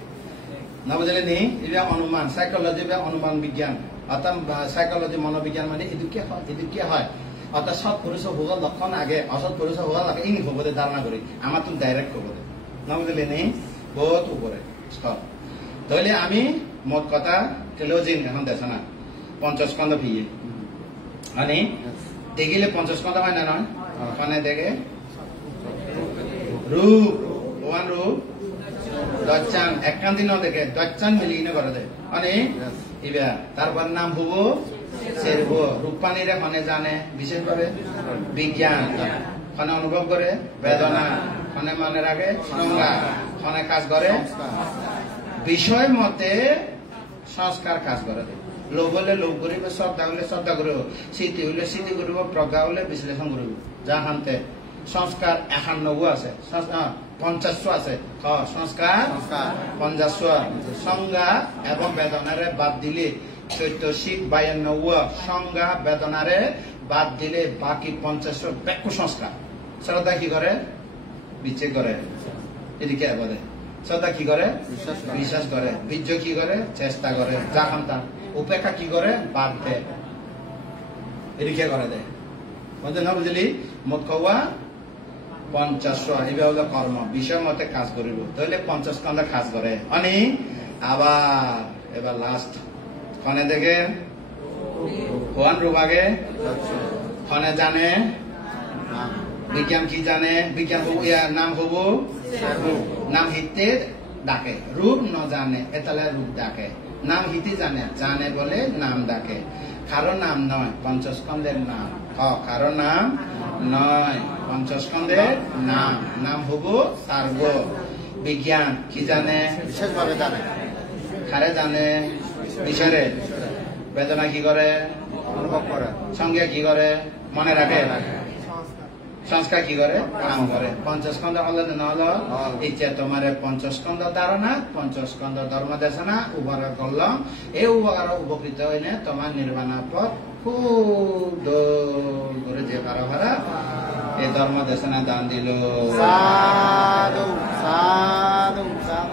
না বুঝলে নি এটা অনুমান। সাইকোলজি বা অনুমান বিজ্ঞান অর্থাৎ সাইকোলজি মনোবিজ্ঞান মানে এদিকে হয় অর্থাৎ সৎ পুরুষ হোক লক্ষণ আগে অসৎ পুরুষ হোক আগে ইনি হবো ধারণা করি আমার তুমি ডাইরেক্ট হবো না বুঝলে নি বহুত উপরে স্তর। তাহলে আমি মোট কথা টেলোজিন এখন দেখো না 50 স্কন্ধ ভিয়ে মানে দেখিলে 50 স্কন্ধ হয় না নয় ওখানে দেখে রূপ ওয়ান রূপ দচ্চান এককান্তি ন দেখে দচ্চান মিলিয়ে করে দেয় মানে ইবা তারপর নাম হবো সেরব রূপানিরে ফনে জানে বিশেষভাবে বিজ্ঞান ফনে অনুভব করে বেদনা ফনে মনে রাখে সংজ্ঞা ফনে কাজ করে বিষয় মতে সংস্কার কাজ করে লোভ হলে লোভ করিব শ্রদ্ধা হলে শ্রদ্ধা করিব স্মৃতি হলে স্মৃতি করিব প্রজ্ঞা হলে বিশ্লেষণ করিব যা হানতে সংস্কার 51 আছে 50 আছে সংস্কার 50 সংজ্ঞা এবং বেদনারে বাদ দিলে 1452 সংজ্ঞা বেদনারে বাদ দিলে বাকি 50 ব্যাখ্য সংস্কার। শ্রদ্ধা কি করে বিচ্ছেদ করে এদিকে বলে শ্রদ্ধা কি করে বিশ্বাস করে বীর্য কি করে চেষ্টা করে যা খান্তা উপেক্ষা কি করে বাদ দেয় এদিকে করে দেয় বুঝলি না বুঝলি মোট খাওয়া 50 এবার হলো কর্ম বিষয় মতে কাজ করিব তাহলে 50 কান্দা কাজ করে মানে আবার এবার লাস্ট ফনে দেখে ওয়ান রূপাগে ফনে জানে বিজ্ঞান কি জানে বিজ্ঞান নাম হব নাম হিতে ডাকে রূপ ন জানে এতালে রূপ ডাকে নাম হিতে জানে জানে বলে নাম ডাকে কারো নাম নয় 50 স্কন্ধের নাম কারো নাম নয় 50 স্কন্ধের নাম নাম হব সার্গ বিজ্ঞান কি জানে বিশেষভাবে জানে কারে জানে বিষয়ে বেদনা কি করে অনুভব করে সংজ্ঞা কি করে মনে রাখে সংস্কার কি করে কাম করে 50 স্কন্ধ হলো না হলো ইচ্ছা তোমার 50 স্কন্ধ ধারণা 50 স্কন্ধ ধর্ম দেশনা উপকার করলাম এই উপকার উপকৃত হইলে তোমার নির্বাণ পথ খুব দূর করে যে পারা ভাড়া এই ধর্ম দেশনা দান দিল সাধু সাধু সাধু